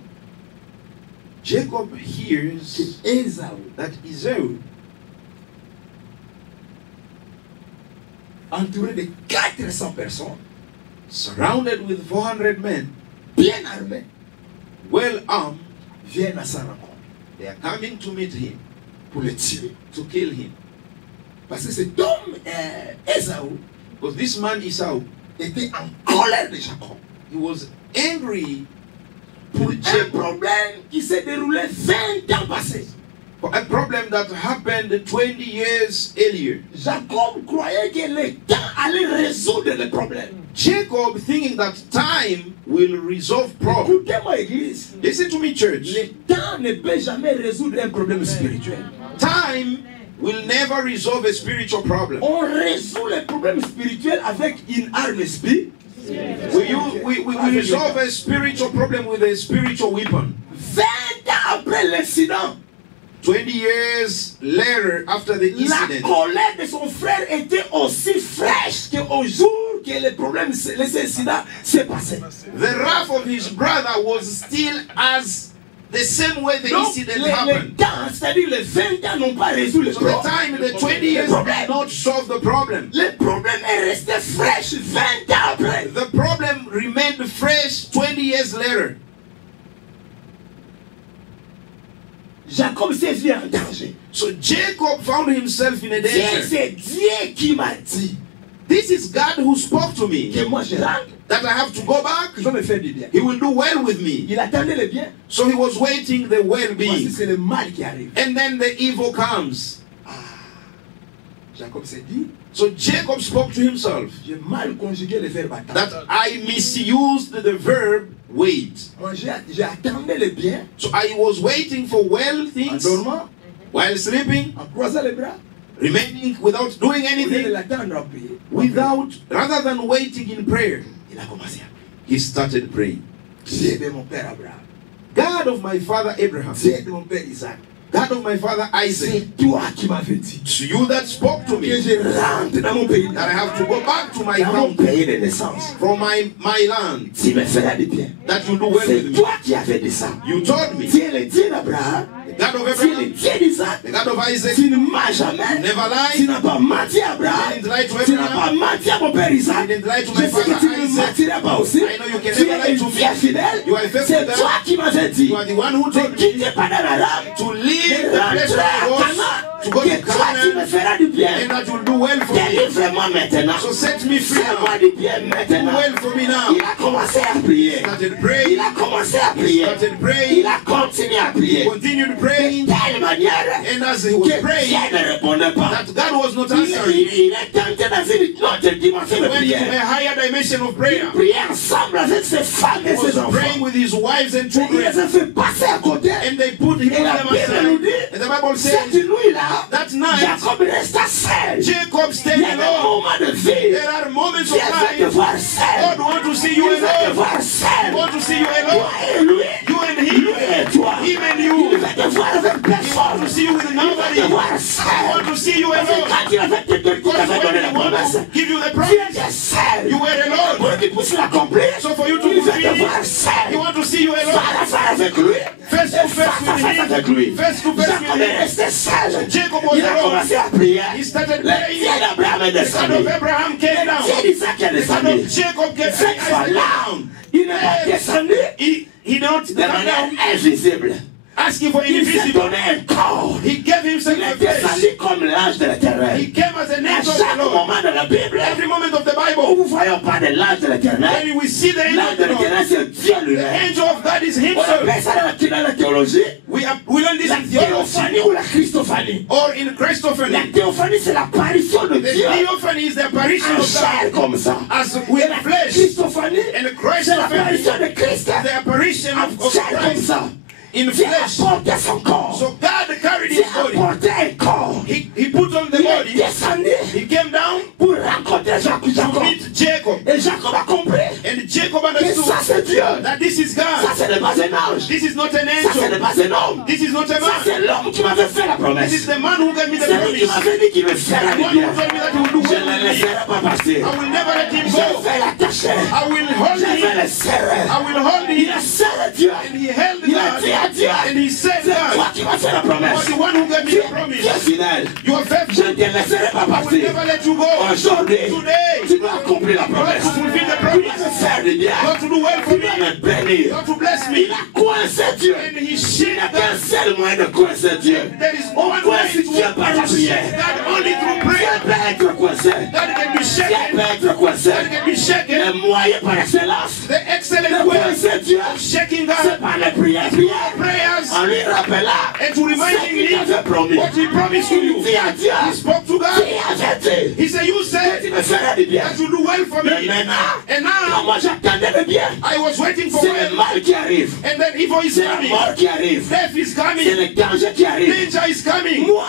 Jacob que hears Ésaü, that Esau, entouré de 400 personnes, surrounded with 400 men, bien armés, well armed, viennent à sa rencontre they are coming to meet him, pour le tuer. to kill him. Parce que cet homme, Ésaü, Because this man Esau, était en colère de Jacob he was angry pour with un Jacob problème qui s'est déroulé 20 ans passés. for a problem that happened 20 years earlier. Jacob croyait que le temps allait résoudre le problème. Jacob thinking that time will resolve problems. Écoutez-moi, Église. Listen to me, church. Le temps ne peut jamais résoudre un problème spirituel. Time will never resolve a spiritual problem. On résout les problèmes spirituels avec une arme spirituelle. We resolve a spiritual problem with a spiritual weapon. 20 ans après l'incident, 20 years later, after the la incident, colère de son frère était aussi fraîche qu'au jour que le problème, l'incident s'est passé. the wrath of his brother was still as the same way the Donc, incident le happened. temps, c'est-à-dire les 20 ans n'ont pas résolu le So the problème. time, the 20 years did not solve the problem. Le problème est resté fraîche 20 ans après. The problem remained fresh 20 years later. Jacob s'est vu en danger. So Jacob found himself in a Dieu, danger. c'est Dieu qui m'a dit This is God who spoke to me que moi je rentre, that I have to go back. je vais me faire du bien. He will do well with me. Il attendait le bien. So he was waiting the Voici well-being. c'est le mal qui arrive. And then the evil comes. Jacob s'est dit, So Jacob spoke to himself j'ai mal conjugué le verbe attendre. that I misused the verb wait. Moi j'ai attendu le bien So I was waiting for well en things dormant, while sleeping, en croisant les bras. remaining without doing Au lieu de anything, l'attendre en prière, rather than waiting in prayer, il a commencé à prier. he started praying. Dieu de mon père Abraham, God of my father Abraham, Dieu de mon père Isaac, God of my father Isaac, c'est toi qui m'avais dit it's you that spoke to que me je rentre dans mon pays, that I have to go back to my dans mon country, pays de naissance. from my land, Tu me feras du bien. that you do well with C'est me. toi qui avais dit ça. You told me, Tu es le Dieu d'Abraham, God of tu es le Abraham, Dieu d'Isaac. the God of Isaac, Tu ne m'as jamais. never Tu lied, n'as pas menti à Abraham. you didn't lie to Tu n'as Abraham, pas menti à mon père Isaac. you didn't lie to Je my sais que father tu ne Isaac. mentiras pas aussi. I know you can Tu never es lie un to Dieu me. fidèle. You are a faithful C'est God. toi qui m'avais dit You are the one who de told me quitter Padan-Aram, to leave de the place rentrer à of God, Canaan, to go que to toi tu me Canaan, feras du bien. and that will do well for me. Délivre-moi maintenant. So set me free Fais-moi now. du bien Do maintenant. well for me now. Il a commencé à prier. Started Il praying, a commencé à prier. started praying, Il a continué à prier. continued praying, De telle manière and as he was que praying, Dieu ne répondait pas. that God was not Il answering. est entré dans une autre dimension He de went to prière. a higher dimension of prayer. Prier ensemble avec ses femmes He et ses was praying enfants. with his wives and Il children, les a fait passer à côté. and they put him Et la them Bible nous aside. dit, And the Bible cette says, nuit-là, that night, Jacob resta seul. Jacob Il stayed y a des alone. moments de vie. There are moments Dieu of veut te life, voir seul. God wants to see you Il veut te alone. voir He seul. wants to see you Toi alone. et lui. You and Lui him. et toi. Him and Il you. veut te voir avec He wants personne. to see you with Il veut nobody. te voir He seul. wants to see you Parce que alone. quand il avait te donné, il Because t'avait donné when la he wants promesse, to give you the tu promise, étais seul. you were alone. Pour qu'il puisse l'accomplir, So for you to il veut fulfill te voir it, seul. he wants to see you alone. Face à face avec lui. Face to Et face face à with face avec lui. him. Face to face Jacob with est him. resté sage. Jacob was Il a alone. commencé à prier. He started Le praying. Dieu d'Abraham est The God descendu. of Abraham came down. Dieu d'Isaac est The God descendu. of Jacob came Cette fois-là, down. il n'est pas descendu He not de come manière down invisible. asking for Il s'est invisible. donné un corps. He gave himself Il a est flesh. descendu comme l'âge de He l'éternel. came as an À angel of chaque the Lord. moment de la Bible, Every moment of the où Bible, nous ne voyons pas de l'âge de l'éternel, when we see the angel l'âge of de the Lord, l'éternel, c'est Dieu the lui-même. angel of God is On himself. appelle ça dans la théologie We learn this la in theology théophanie ou la christophanie. or in La Christophany. théophanie, c'est l'apparition de The Dieu theophany is the apparition en of chair God comme ça. as Et with la flesh. christophanie, And the c'est l'apparition Christophany de Christ is the apparition en of chair comme Christ ça. in Dieu flesh. apporte son corps. So God carried Dieu his body. apporte un corps. He put on the Il est body. descendu He came down pour rencontrer to Jacob. meet Jacob. Et Jacob a compris And Jacob que ça understood c'est Dieu. that this is Ça God. ce n'est pas un ange. This is not an Ça ce n'est angel. pas un homme. This is not a Ça man. c'est l'homme qui m'avait fait la This promesse. is the man who gave me the C'est lui qui promise. m'avait dit qu'il me fera The du one who bien. told me that he would do Je well ne le with me. laisserai pas passer. I will never let him Je go. vais l'attacher. I will hold Je vais him. le serrer. I will hold Il him. a serré Dieu. And he held Il a God. dit à Dieu, And he said, c'est toi God, qui m'as fait la you are promesse. the one who gave me Tu the es promise. fidèle. You are Je faithful. ne te laisserai pas I will partir. never let you go. Aujourd'hui, Today, tu dois accomplir la God to promesse. fulfill the Tu dois promise. me faire du bien. God to do well for Tu dois me. me bénir. God to bless me. Il a coincé Dieu. And he Il shit n'a God. qu'un seul moyen de coincer Dieu. There is On one way coince to Dieu par la prière. God only through Dieu prayer. peut être coincé. God can be Dieu shaken. peut être coincé. God can be shaken. Le moyen par excellence The de excellent way coincer Dieu, of shaking c'est God par les prières. prayers En lui rappelant and to ce reminding qu'il him t'avait promis. what he promised to Il you. dit à Dieu, He spoke to tu God. avais dit He said, you que tu said me ferais du bien. that you do well for Mais me. maintenant, And quand now moi j'attendais le bien, I was waiting for c'est le well. mal qui arrive. And then evil is C'est la coming. mort qui arrive. Death is C'est coming. le danger qui arrive. Danger is coming. Moi,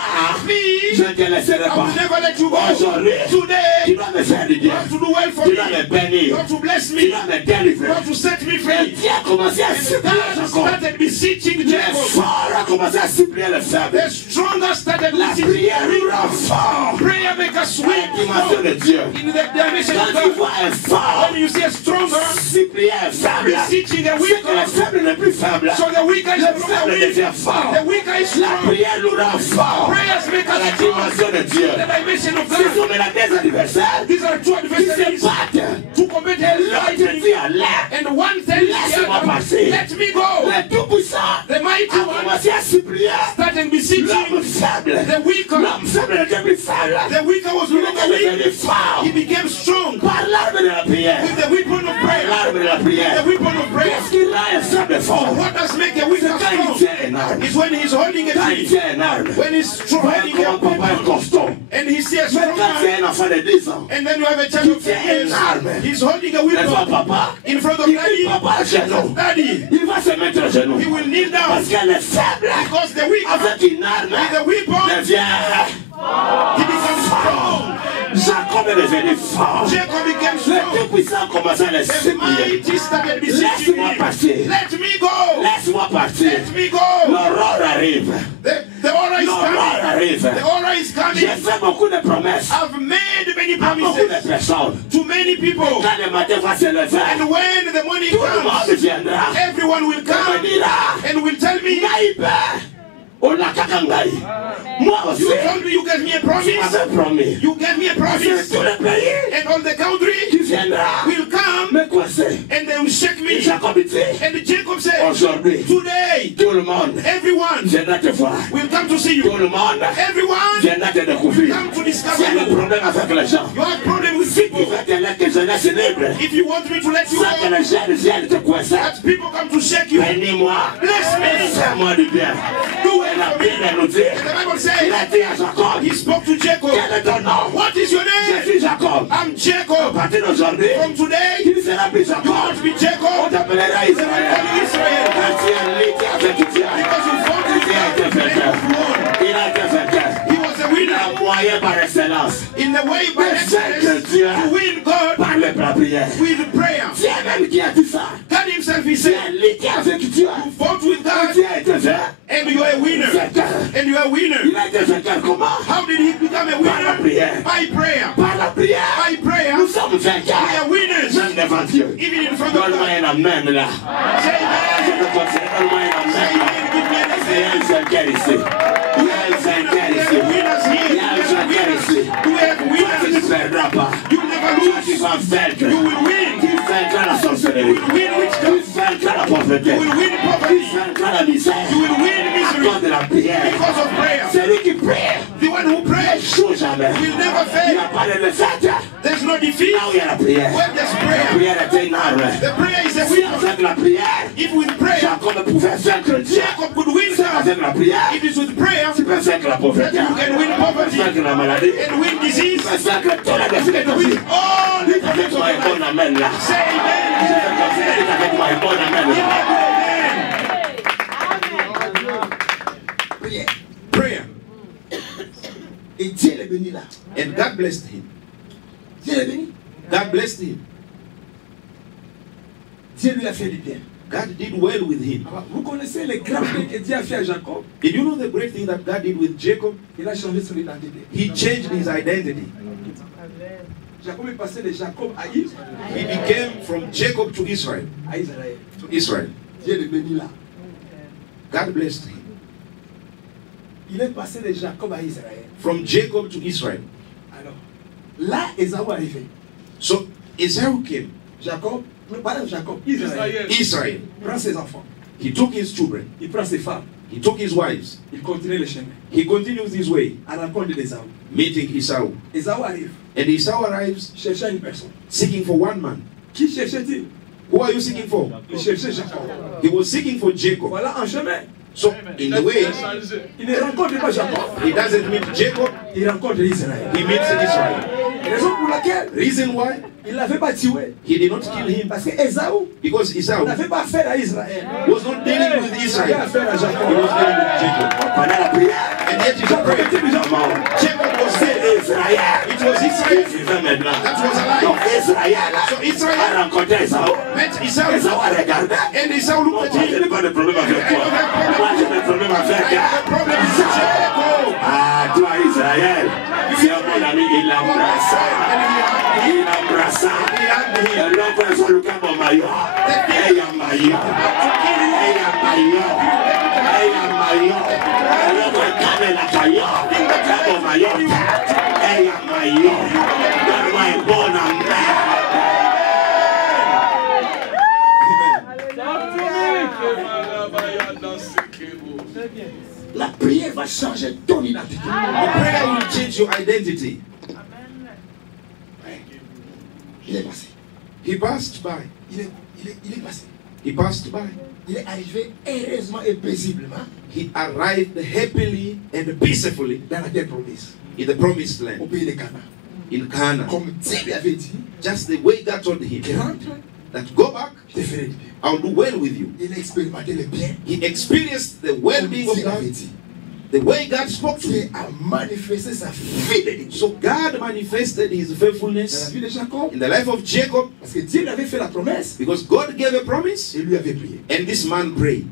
Me, je ne te laisserai I pas. will never let you go. Aujourd'hui, tu Today, dois me faire du bien. God to do well for Tu dois me me. bénir. God to bless Tu me. dois me délivrer. God to set me Et free. Dieu a commencé à And supplier God Jacob. started beseeching Le Jacob. fort a commencé à supplier le faible. The stronger started La beseeching prière nous rend Jacob. fort. Prayer make us La dimension sweet de Dieu. in the dimension Quand of tu God. vois un fort, When you see a stronger supplier un faible, beseeching a c'est que le weaker, faible n'est plus faible. so the weaker is Le no faible longer weak. devient fort. The weaker is La strong. prière nous rend fort. Prayers make À la us strong. dimension de Dieu. The dimension of Ce God. sont maintenant des adversaires These are two qui se adversaries battent. to combat Et the l'autre fighting. dit à l'air. And one tells Laisse-moi the passer. other, let me go. Le Tout-Puissant The mighty a one commencé à supplier started beseeching l'homme faible. the weaker. L'homme faible n'était plus faible. The weaker was no Il longer était weak. devenu fort. He became strong Par l'arme de la prière. with the weapon of Par prayer. l'arme de la The prière. weapon of prayer. Qu'est-ce qu'il a un faible fort? What does make a C'est weaker quand il strong? tient une arme. Is when he's holding a Quand il tree. tient une arme. When he's holding Comme a un papa est weapon. costaud. And he sees a Mais strong quand c'est man. un enfant de 10 ans, And then you have a child of 10 years. He's holding a devant weapon papa, in front of il dit daddy. papa à genoux. Daddy, Il va se mettre à genoux. he will kneel down Parce qu'elle est faible. because the weaker Avec une arme, with the weapon devient He becomes strong. Jacob est devenu fort. Jacob became Le strong. Tout-Puissant commence à le The supplier. mighty started beseeching Laisse-moi him. partir. Let me go. Laisse-moi partir. Let me go. L'aurore arrive. The aura is L'aurore coming. arrive. The aura is J'ai coming. fait beaucoup de promesses I've made many à beaucoup de promises personnes. to many people. Quand le matin va se lever, And when the morning tout le monde comes, viendra. everyone will Et me come dira, and will tell me, Naïbe, on a kakangaï. Moi aussi, you told me you gave me a tu promise. m'avais promis. You gave me a C'est promise. tout le pays And all the qui country viendra will come me coincer. and they will shake Et me. Jacob dit, And Jacob said, aujourd'hui, today, tout le monde everyone viendra te voir. will come to see Tout you. le monde Everyone viendra te découvrir. come to S'il discover y a des you. problèmes avec les gens, You have problem with si tu people. veux te laisser que je laisse libre, If you want me to let you sans que go, les gens viennent te coincer, that people come to shake you. bénis-moi, Bless me. fais-moi du bien. Do Et la it for me. Bible nous dit, And the Bible il says, a dit à Jacob, he spoke to Jacob. quel est ton nom? What is your Je name? suis Jacob. I'm À Jacob. partir d'aujourd'hui, From today, tu ne seras plus you Jacob. won't be On Jacob. t'appellera You will Israël. call Israel. Quand tu es lutté avec Dieu, Because you fought with il a été God and vainqueur. you won. Il a été vainqueur. He was a winner. Un moyen par excellence. In the way by Mais excellence Dieu to win God par la prière. with prayer. Dieu même qui a dit ça. God himself, he Tu es said, lutté avec Dieu. you fought with Quand God tu as été vainqueur. and you are a winner. And you are a winner. Il a été vainqueur comment? How did he become a Par la winner? prière. By prayer. Par la prière. By prayer. Nous sommes We vainqueurs. are winners. Même devant Dieu. Even in front of Donne-moi God. un amen là. Say Je amen. peux continuer. Donne-moi un Say amen là. amen. Give me an Il y a amen. un vainqueur ici. Il y a un vainqueur We ici. have winners here. Il y a un vainqueur ici. We have Toi, tu ne winners. perdras pas. You never Toi, tu lose. vas vaincre. You will win. Tu vaincras la sorcellerie. You will win Tu witchcraft. vaincras la pauvreté. You will win Tu poverty. vaincras la misère. You will win À misery cause de la prière. because of prayer. Celui qui prie The one who prays n'échoue jamais. will never Il n'y fail. a pas de défaite. There's no defeat Là où il y a la prière. where there's La prayer. prière était une arme. The prayer is a Si weapon. avec la prière, If with prayer, Jacob pouvait vaincre Dieu. Jacob could win Si God. avec la prière, It is with prayer tu peux vaincre la pauvreté. that you can win Tu poverty peux vaincre la maladie. and win disease. Tu peux vaincre tous les défis de ta vie. With all the problems of Avec-moi your un bon life. amen là. Say amen. Je vais continuer avec moi un bon amen Give là. me good amen. Prière. Prayer. Et Dieu le bénit là. And God blessed him. Dieu le bénit. God blessed him. Dieu lui a fait du bien. God did well with him. Alors, vous connaissez les grands trucs que Dieu a fait à Jacob? Did you know the great thing that God did with Jacob? Il a changé son identité. He changed his identity. Jacob est passé de Jacob à Israël. He became from Jacob to Israel. À Israël. To Israel. Dieu le bénit là. God blessed him. Il est passé de Jacob à Israël. From Jacob to Israel. Alors, là, Esaü est arrivé. So Esau came. Jacob, pardon, Jacob, Israël. Israel. Prend ses enfants. He took his children. Il prend ses femmes. He took his wives. Il continue le chemin. He continues his way, À la rencontre d'Esaü. meeting Esau. Esaü arrive. And Esau arrives Cherchant une personne. seeking for one man. Qui cherchait-il? Who are you seeking for? Il cherchait Jacob. He was seeking for Jacob. Voilà en chemin. So in the way, Il ne rencontre pas Jacob. he doesn't meet Jacob, Il rencontre Israël. he meets Israel. Raison pour laquelle Reason why? il ne l'avait pas tué. He did not kill him. Parce que Esaü Because Esau n'avait pas affaire à Israël. was not dealing with Il avait Israel. affaire à He Jacob. was dealing with Jacob. Pendant la prière, And yet he Jacob était prayed. déjà mort. Jacob was C'est dead. Israël. It was Israel qui vivait maintenant. that was Donc alive. Israël So Israel a rencontré Esaü. met Esaü Esau. a regardé. And Esau looked at Moi, je him. n'ai pas de problème avec toi. Moi, j'ai des problèmes avec I have a problem with Jacob. Ah, toi, Israël, c'est mon ami, il l'embrassa. Il l'embrassa. Et l'homme fait son lucas au maillot. Et il y a maillot. Et il y a maillot. Et il y a maillot. Et l'homme fait calmer la caillot. Au maillot. Et il y a maillot. Donne-moi un bon amen. La prière va changer ton identité. The prayer will change your identity. Il est passé. He passed by. Il est passé. He passed by. Il est arrivé heureusement et paisiblement He arrived happily and peacefully dans la terre promise, in the promised au land, pays de Canaan. in Canaan. Comme Dieu lui avait dit, Just the way God told him rentre, that go back, je te ferai du bien. I'll do well with you. Il a expérimenté le bien. He experienced the Comme well-being of Dieu l'avait God dit. The way God spoke to Dieu him. a manifesté sa fidélité So God manifested his dans la faithfulness vie de Jacob. in the life of Jacob Parce que Dieu lui avait fait la promesse because God gave a promise et lui avait prié. and this man prayed.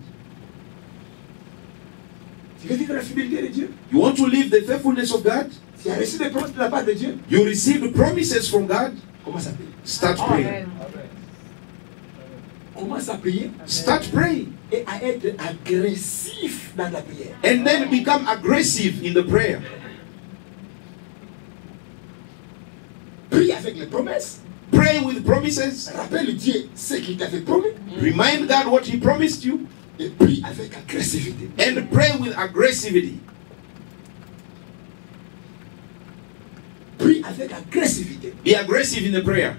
Tu veux vivre la fidélité de Dieu? You want to live the faithfulness of God? Tu as reçu des promesses de la part de Dieu? You received promises from God? Commence à prier. Start praying. Commence à prier Start praying. et à être agressif dans la prière. And then become aggressive in the prayer. Prie avec les promesses. Pray with promises. Rappelle Dieu ce qu'il t'avait promis Remind God what he promised you. et prie avec agressivité. And pray with aggressivity. Prie avec agressivité. Be aggressive in the prayer.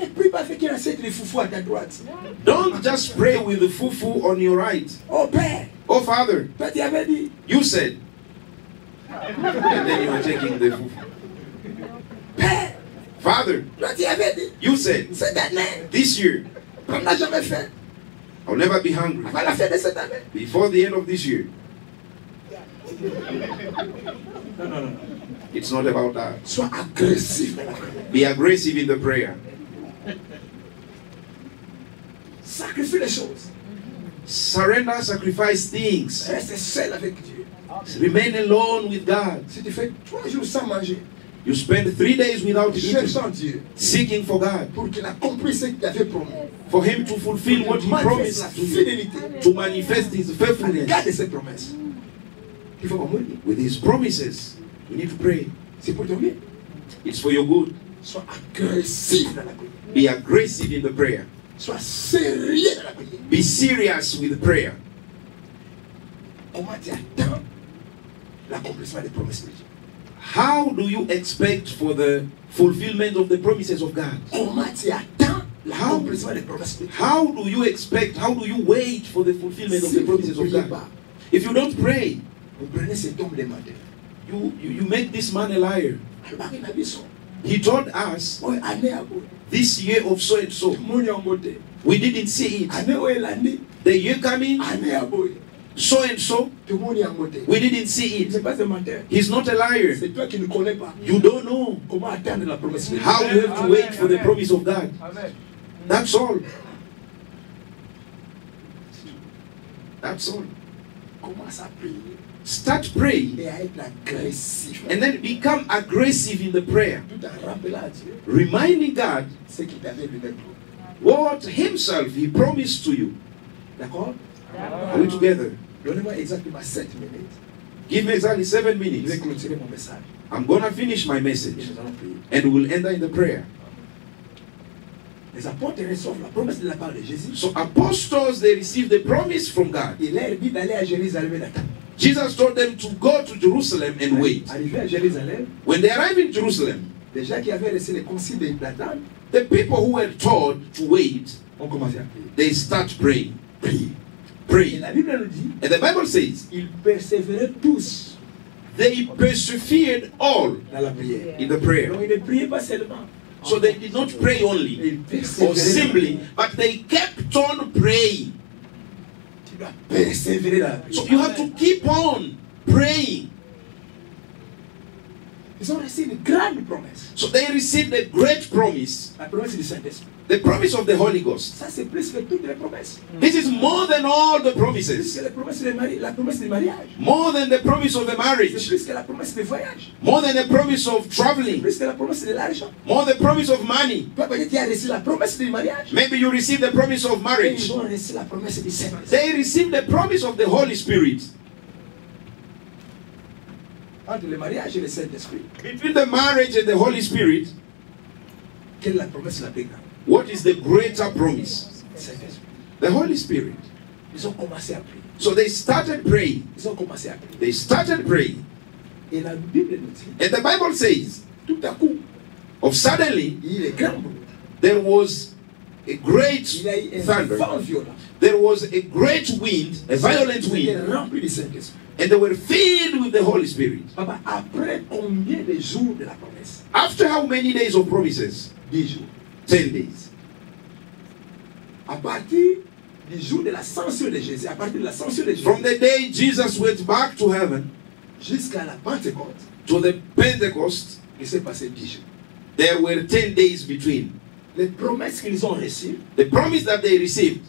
Ne prie pas avec une assiette de foufou à ta droite. Don't just pray with the fufu on your right. Oh Père, Oh Father, toi tu avais dit. you said. And then you are taking the fufu. Père, Father, toi tu avais dit. you said. Cette année, This year, on n'a jamais fait. I'll never be hungry. Avant la fin de cette année. Before the end of this year. Non. It's not about that. Sois agressif dans la prière. Be aggressive in the prayer. Sacrifie les choses. Surrender, sacrifice things. Reste seul avec Dieu. Remain alone with God. Si tu fais 3 jours sans manger, You spend 3 days without eating, cherchant Dieu seeking for God, pour qu'il accomplisse ce qu'il avait promis. for Him to fulfill what He Manifeste la promised to you, fidélité. to manifest His faithfulness. Garde ses promesses. Il faut mourir. With His promises, we need to pray. C'est pour ton bien. It's for your good. Sois agressif dans la prière. Be aggressive in the prayer. Sois sérieux dans la prière. Be serious with prayer. Comment tu attends l'accomplissement des promesses de Dieu? How do you expect for the fulfillment of the promises of God? Comment tu attends l'accomplissement des promesses de Dieu? How do you expect, how do you wait for the fulfillment of Si the vous promises ne of priez God? pas, If you don't pray, vous prenez cet homme de menteur. you make this man a liar. Alors, il a dit ça. He told us Oui, année à bout. this year of so and so. Tout le monde est en beauté. We didn't see it. Année où elle a dit, The year coming, année à bout. so and so. Tout le monde est en beauté. We didn't see Il n'est it. pas un menteur. He's not a liar. C'est toi qui ne connais pas You don't know comment attendre la promesse de Dieu. how you have to wait for the promise of God. That's all. That's all. Commence à prier Start praying et à être agressif. and then become aggressive in the prayer, Tout en rappelant à Dieu reminding God ce qu'il t'avait lui-même promis. what Himself He promised to you. D'accord? Are we together? Donnez-moi exactement 7 minutes. Give me exactly 7 Je vais minutes. clôturer mon message. I'm gonna finish my Et message nous allons prier. and we'll enter in the prayer. Les apôtres reçoivent la promesse de la part de Jésus. So apostles, they received the promise from God. Il leur dit d'aller à Jérusalem et d'attendre. Jesus told them to go to Jerusalem and wait. Arrivé à Jérusalem, When they arrived in Jerusalem, les gens qui avaient reçu les consignes d'attendre the people who were told to wait, ont commencé à prier. they start praying. Prier. Et Pray. la Bible nous dit, And the Bible says, ils persévéraient tous they persevered all dans la prière. in the prayer. Donc ils ne priaient pas seulement. So they did not pray only Ils or persévéraient. simply, but they kept on praying. Tu dois persévérer dans la So prière. you have to keep on praying. Ils ont reçu une grande promesse. So they received a great promise, La promesse du Saint-Esprit. the promise of the Holy Ghost. Ça, c'est plus que toutes les promesses. This is more than all the Plus promises, que la promesse du mariage. more than the promise of the C'est marriage, plus que la promesse du voyage. more than the promise of traveling, Plus que la promesse de l'argent. more than the promise of money. Toi, peut-être, tu as reçu la promesse du mariage. Maybe you received the promise of Et marriage. ils ont reçu la promesse du Saint-Esprit. They received the promise of the Holy Spirit. Entre le mariage et le Saint-Esprit, Between the marriage and the Holy Spirit, quelle est la promesse la plus grande? what is the greater promise? Le Saint-Esprit. The Holy Spirit. Ils ont commencé à prier. So they started praying. Ils ont commencé à prier. They started praying. Et la Bible nous dit, And the Bible says, tout à coup, of suddenly, il y a eu un grand bruit. there was a great Il y a eu un thunder. vent violent. There was a great wind, a violent Ils étaient wind, remplis du Saint-Esprit. and they were filled with the Holy Spirit. Papa, après combien de jours de la promesse? After how many days of promises? 10 jours. 10 days. À partir du jour de l'ascension de Jésus, à partir de l'ascension de Jésus, from the day Jesus went back to heaven jusqu'à la Pentecôte, to the Pentecost, il s'est passé 10 jours. there were 10 days between. Les promesses qu'ils ont reçues The promise that they received,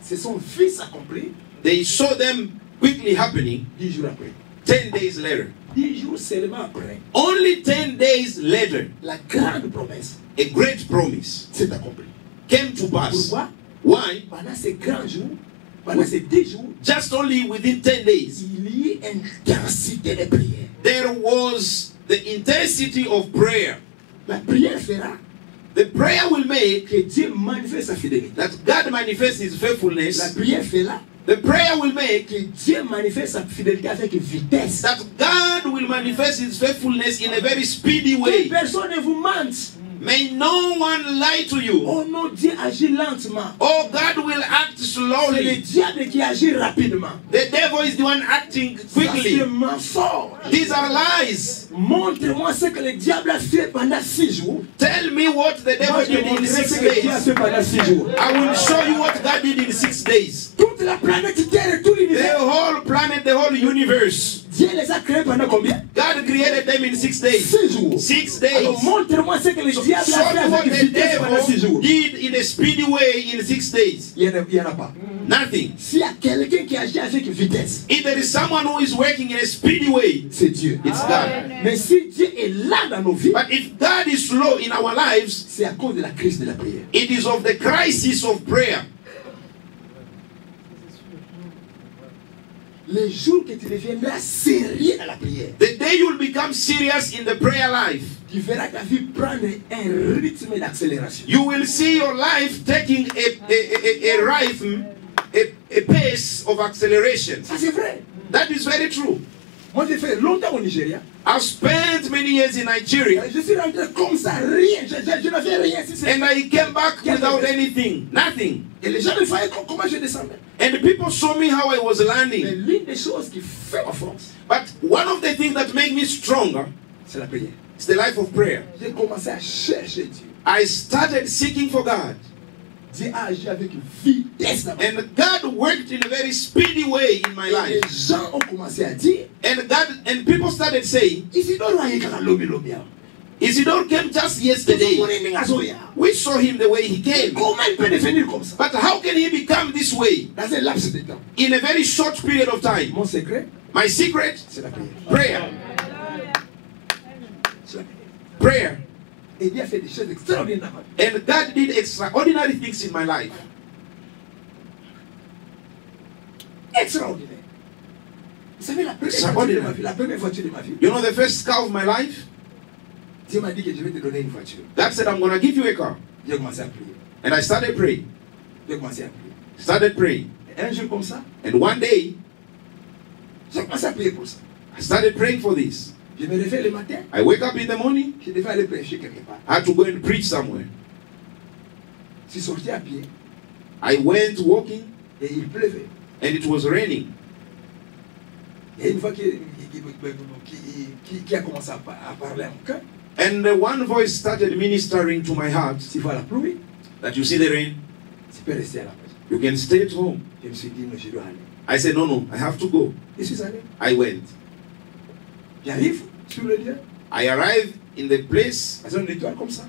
se sont vite accomplies they saw them quickly happening 10 jours après. 10 days later. 10 jours seulement après, Only 10 days later, la grande promesse a great promise s'est accomplie. came to pass. Pourquoi? Why? Pendant ces grands jours, pendant ces 10 jours, Just only within 10 days, il y a une intensité de prière. there was the intensity of prayer. La prière fera The prayer will make que Dieu manifeste sa fidélité. that God manifests His La faithfulness. prière fera The prayer will make que Dieu manifeste sa fidélité avec vitesse. that God will manifest His faithfulness in a very speedy Que way. personne ne vous mente. May no one lie to you. Oh non, Dieu agit lentement. Oh, God will act C'est le slowly. diable qui agit rapidement. The devil is the one acting Ça, quickly. c'est mensonge. These are lies. Montre-moi ce que le diable a fait pendant 6 jours. Tell me what the Moi, devil je did in montrerai 6 ce que Dieu a days. fait pendant 6 jours. I will show you what God did in 6 days. Toute la planète Terre et tout The l'univers. whole planet, the whole universe. Dieu les a créés pendant combien? God created them in 6 days. 6 jours. 6 days. Alors montre-moi ce que le diable a Show fait me what avec the vitesse pendant 6 devil jours. did in a speedy way in 6 days. Il n'y en a pas. Nothing. S'il y a quelqu'un qui agit avec vitesse, If there is someone who is working in a speedy way, c'est Dieu. it's God. Mais si Dieu est là dans nos vies, But if God is slow in our lives, c'est à cause de la crise de la prière. it is of the crisis of prayer. Le jour que tu deviendras sérieux dans la prière, The day you will become serious in the prayer life, tu verras ta vie prendre un rythme d'accélération. you will see your life taking a rhythm, a pace of acceleration. Ça c'est vrai. That is very true. Moi j'ai fait longtemps au Nigeria. I've spent many years in Nigeria, Je suis rentré comme ça, rien. Je n'avais rien. Si c'est- and I came back without anything, nothing. Et les gens me voyaient comment je descendais. And people saw me how I was Mais landing. l'une des choses qui fait ma force, But one of the things that make me stronger c'est la prière. is the life of prayer. J'ai commencé à chercher Dieu. I started seeking for God, Dieu a agi avec vitesse dans ma vie. and God worked in a very speedy way in my Et les life. gens ont commencé à dire, And people started saying, Isidore ayekaka lobi lobi awa. Isidore came just yesterday. Tozomona ndenge azoya. We saw him the way he came. Comment il peut devenir comme ça? But how can he become this way Dans un laps de temps. in a very short period of time? Mon secret, My secret? c'est la prière. Prayer. C'est la prière. Prayer. Et Dieu a fait des choses extraordinaires dans ma vie. And God did extraordinary things in my life. Extraordinaire. Vous savez, la première Extraordinaire. voiture de ma vie, la première voiture de ma vie, You know the first car of my life? Dieu m'a dit que je vais te donner une voiture. God said, I'm going to give you a car. J'ai commencé à prier. And I started praying. J'ai commencé à prier. Started praying. Et un jour comme ça, And one day, j'ai commencé à prier pour ça. I started praying for this. Je me réveille le matin, I wake up in the morning. je devais aller prêcher quelque part. I had to go and preach somewhere. Je suis sorti à pied I went walking, et il pleuvait. and it was raining. Il y a une voix qui a commencé à parler à mon cœur. And one voice started ministering to my heart Tu vois la pluie, that you see the rain, tu peux rester à la maison. you can stay at home. Je me suis dit, non, je dois aller. I said, no, I have to go. Je suis allé. I went. J'arrive sur le lieu, I arrived in the place, dans un auditoire comme ça.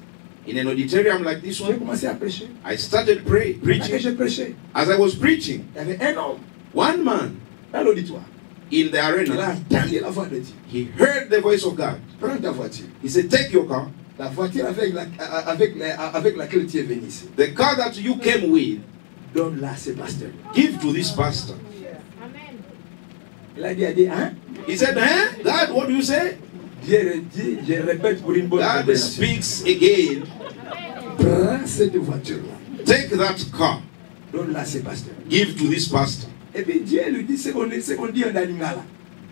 in an auditorium like this J'ai one. commencé à prêcher. I started Pendant que preaching. j'ai prêché, As I was preaching, il y avait un homme one man dans l'auditoire. in the Il a arena, entendu la voix de Dieu. he heard the voice of God. Prends ta voiture. He said, take your car, La voiture avec laquelle tu es venu ici. the car that you came with, Donne-la à ce pasteur. give to this pastor. Il a dit, hein? He said, God, what do you say? Dieu dit, je répète pour une bonne God compréhension. speaks again. Prends cette voiture-là. Take that car, Donne-la à ce pasteur. give to this pastor. Et puis Dieu lui dit ce qu'on dit en Lingala.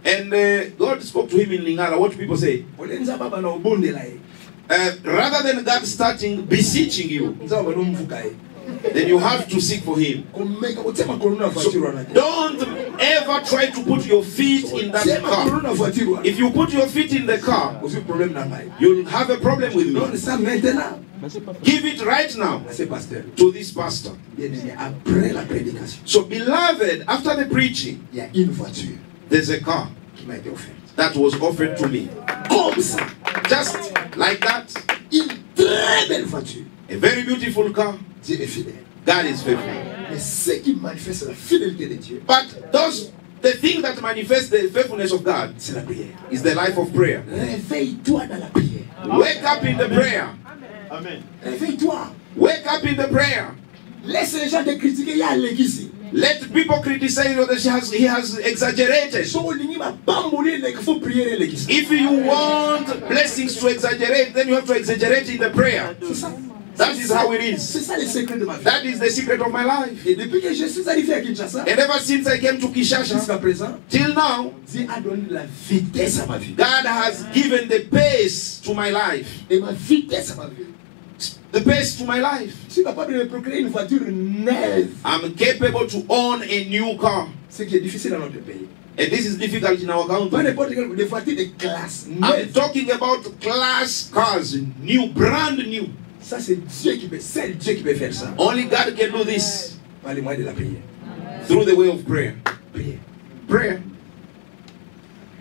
And God spoke to him in Lingala. What do people say? Olenza baba na obonde la ye. Rather than God starting beseeching you, Nza baba no mvuka ye. then you have to seek for him. Komeka utema korona voiture wana. Don't ever try to put your feet in that Utema car. korona voiture wana. If you put your feet in the car, Osi problème na ngai. you'll have a problem with me. Donc ça maintenant, Give it right now à ce pasteur. to this pastor. Bien-aimé, après la prédication, So, beloved, after the preaching, il y a une voiture there's a car qui m'a été offerte. that was offered to me. Comme ça, Just like that, une très belle voiture. a very beautiful car. Dieu est fidèle. God is faithful. Mais ce qui manifeste la fidélité de Dieu, But the thing that manifests the faithfulness of God c'est la prière. is the life of prayer. Réveille-toi dans la prière. Wake up in the prayer. Réveille-toi. Wake up in the prayer. Laisse les gens te critiquer. Il y a l'église. Let people criticize you that he has exaggerated. So, il m'a bamboulé, il faut prier l'église. If you want blessings to exaggerate, then you have to exaggerate in the prayer. C'est ça. That is how it C'est is. ça le secret de ma vie. That is the secret of my life. Et depuis que je suis arrivé à Kinshasa, And ever since I came to Kinshasa, jusqu'à présent, till now, Dieu a donné la vitesse à ma vie. God has given the pace to my life. Et ma vitesse à ma vie. The pace to my life. Je suis capable de procurer une voiture neuve. I'm capable to own a new car. Ce qui est difficile dans notre pays. And this is difficult in our Pas country. n'importe quelle des voitures de classe I'm neuve. talking about class cars, new, brand new. Ça, c'est Dieu qui peut, c'est Dieu qui peut faire ça. Only God can do this Par les moyens de la prière. through the way of prayer. Prière. Prayer,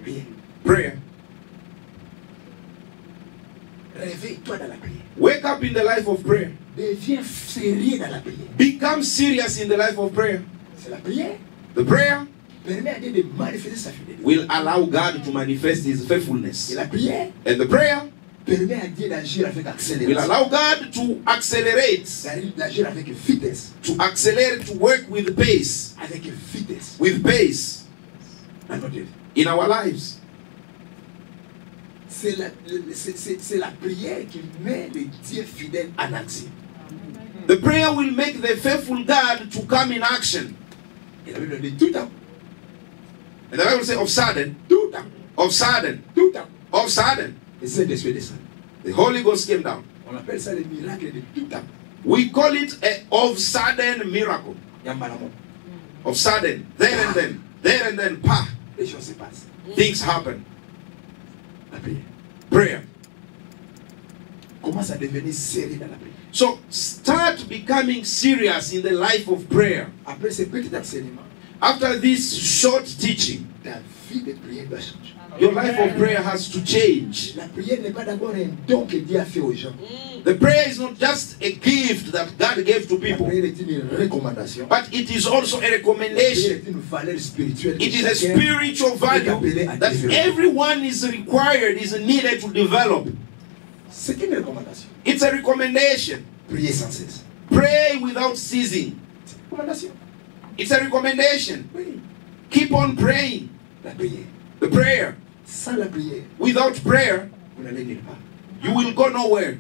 Prière. prayer. Réveille-toi dans la prière. Wake up in the life of prayer. Deviens sérieux dans la prière. Become serious in the life of prayer. C'est la prière. The prayer Permet à Dieu de manifester sa fidélité. will allow God to manifest His Et faithfulness. la prière And the prayer permet à Dieu d'agir avec will accélération. allow God to accelerate, D'agir avec vitesse. to accelerate, to work with pace, Avec vitesse. with pace Dans notre vie. in our lives. C'est la prière qui met le Dieu fidèle en action. The prayer will make the faithful God to come in action. Et la Bible dit tout temps. And the Bible says, of sudden, Tout temps. of sudden, Tout temps. of sudden, Et Saint-Esprit descend. the Holy Ghost came down. On appelle ça le miracle de tout temps. We call it a of sudden miracle. Yambalamo. Of sudden, there and then, pa, Les choses se passent. things happen. La prière. Prayer. Commence à devenir sérieux dans la prière. So start becoming serious in the life of prayer. Après ce petit enseignement, After this short teaching, ta vie de prière doit changer. your life of prayer has to change. La prière n'est pas d'abord un don que Dieu a fait aux gens. The prayer is not just a gift that God gave to La people, prière est une recommandation. but it is also a La prière recommendation. est une valeur spirituelle. que It is a chacun spiritual value that everyone is required, is needed to develop. C'est une recommandation. It's a recommendation. Priez sans cesse. Pray without ceasing. C'est une recommandation. It's a recommendation. Oui. Keep on praying. La prière. The prayer. Sans la prière, Without prayer, vous n'allez nulle part. you will go nowhere.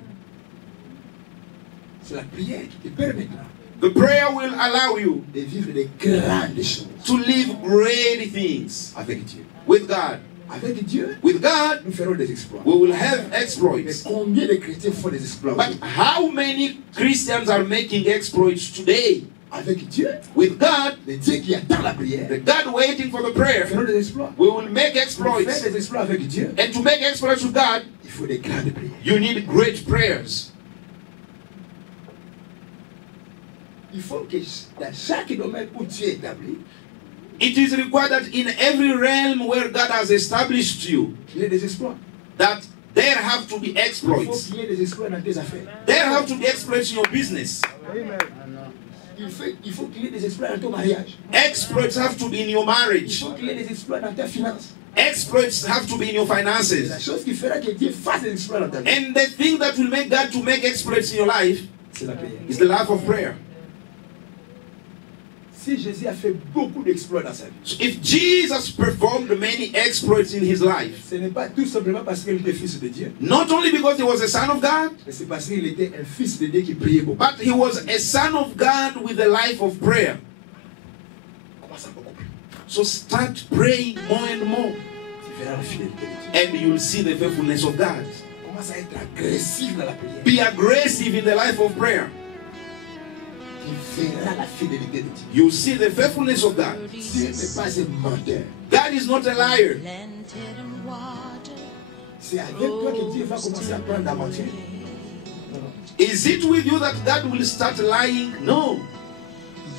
C'est la prière qui te permettra The prayer will allow you de vivre de grandes choses to live great things avec Dieu. with God. Avec Dieu, With God, nous ferons des exploits. we will have Mais exploits. combien de chrétiens font des exploits But aujourd'hui? how many Christians are making exploits today? Avec Dieu, With God, le Dieu qui attend la prière, the God waiting for the nous prayer, ferons des exploits. we will make Pour exploits. faire des exploits avec Dieu, And to make exploits with God, il faut des grandes prières. you need great prayers. Il faut que dans chaque domaine où Dieu est établi, It is required that in every realm where God has established you, qu'il y ait des exploits. that there have to be Il faut exploits. qu'il y ait des exploits dans tes affaires. There have to be exploits in your business. Il faut qu'il y ait des exploits dans ton mariage. Exploits have to be in your Il marriage. faut qu'il y ait des exploits dans tes finances. Exploits have to be in your C'est finances. la chose qui fera que Dieu fasse des exploits dans ta vie. And the thing that will make God to make exploits in your life C'est la prière. is the life of prayer. Si Jésus a fait beaucoup d'exploits dans sa vie, So if Jesus performed many exploits in his life, ce n'est pas tout simplement parce qu'il était fils de Dieu, not only because he was a son of God, mais c'est parce qu'il était un fils de Dieu qui priait beaucoup. but he was a son of God with a life of prayer. Commence à beaucoup plus. So start praying more and more, Tu verras la fidélité de Dieu. and you'll see the faithfulness of God. Commence à être agressif dans la prière. Be aggressive in the life of prayer. Tu verras la fidélité de Dieu. You'll see the faithfulness of God. Dieu n'est pas un menteur. God is not a liar. Planted in water, C'est avec toi que Dieu va commencer à prendre la mentir. Is it with you that God will start lying? No.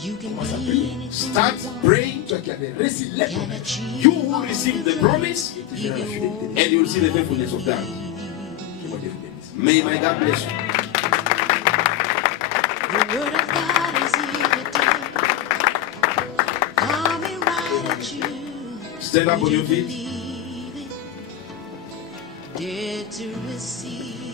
You can Commence à be prier. anything Start you want praying. Toi qui avais reçu les and promesses, achieve. You will receive the promise tu verras la fidélité. and you will see the faithfulness of God. Que moi, Dieu vous bénisse. May my God bless you. The word of God is here today, coming right at you. Stand up on your feet. Believe it, dare to receive.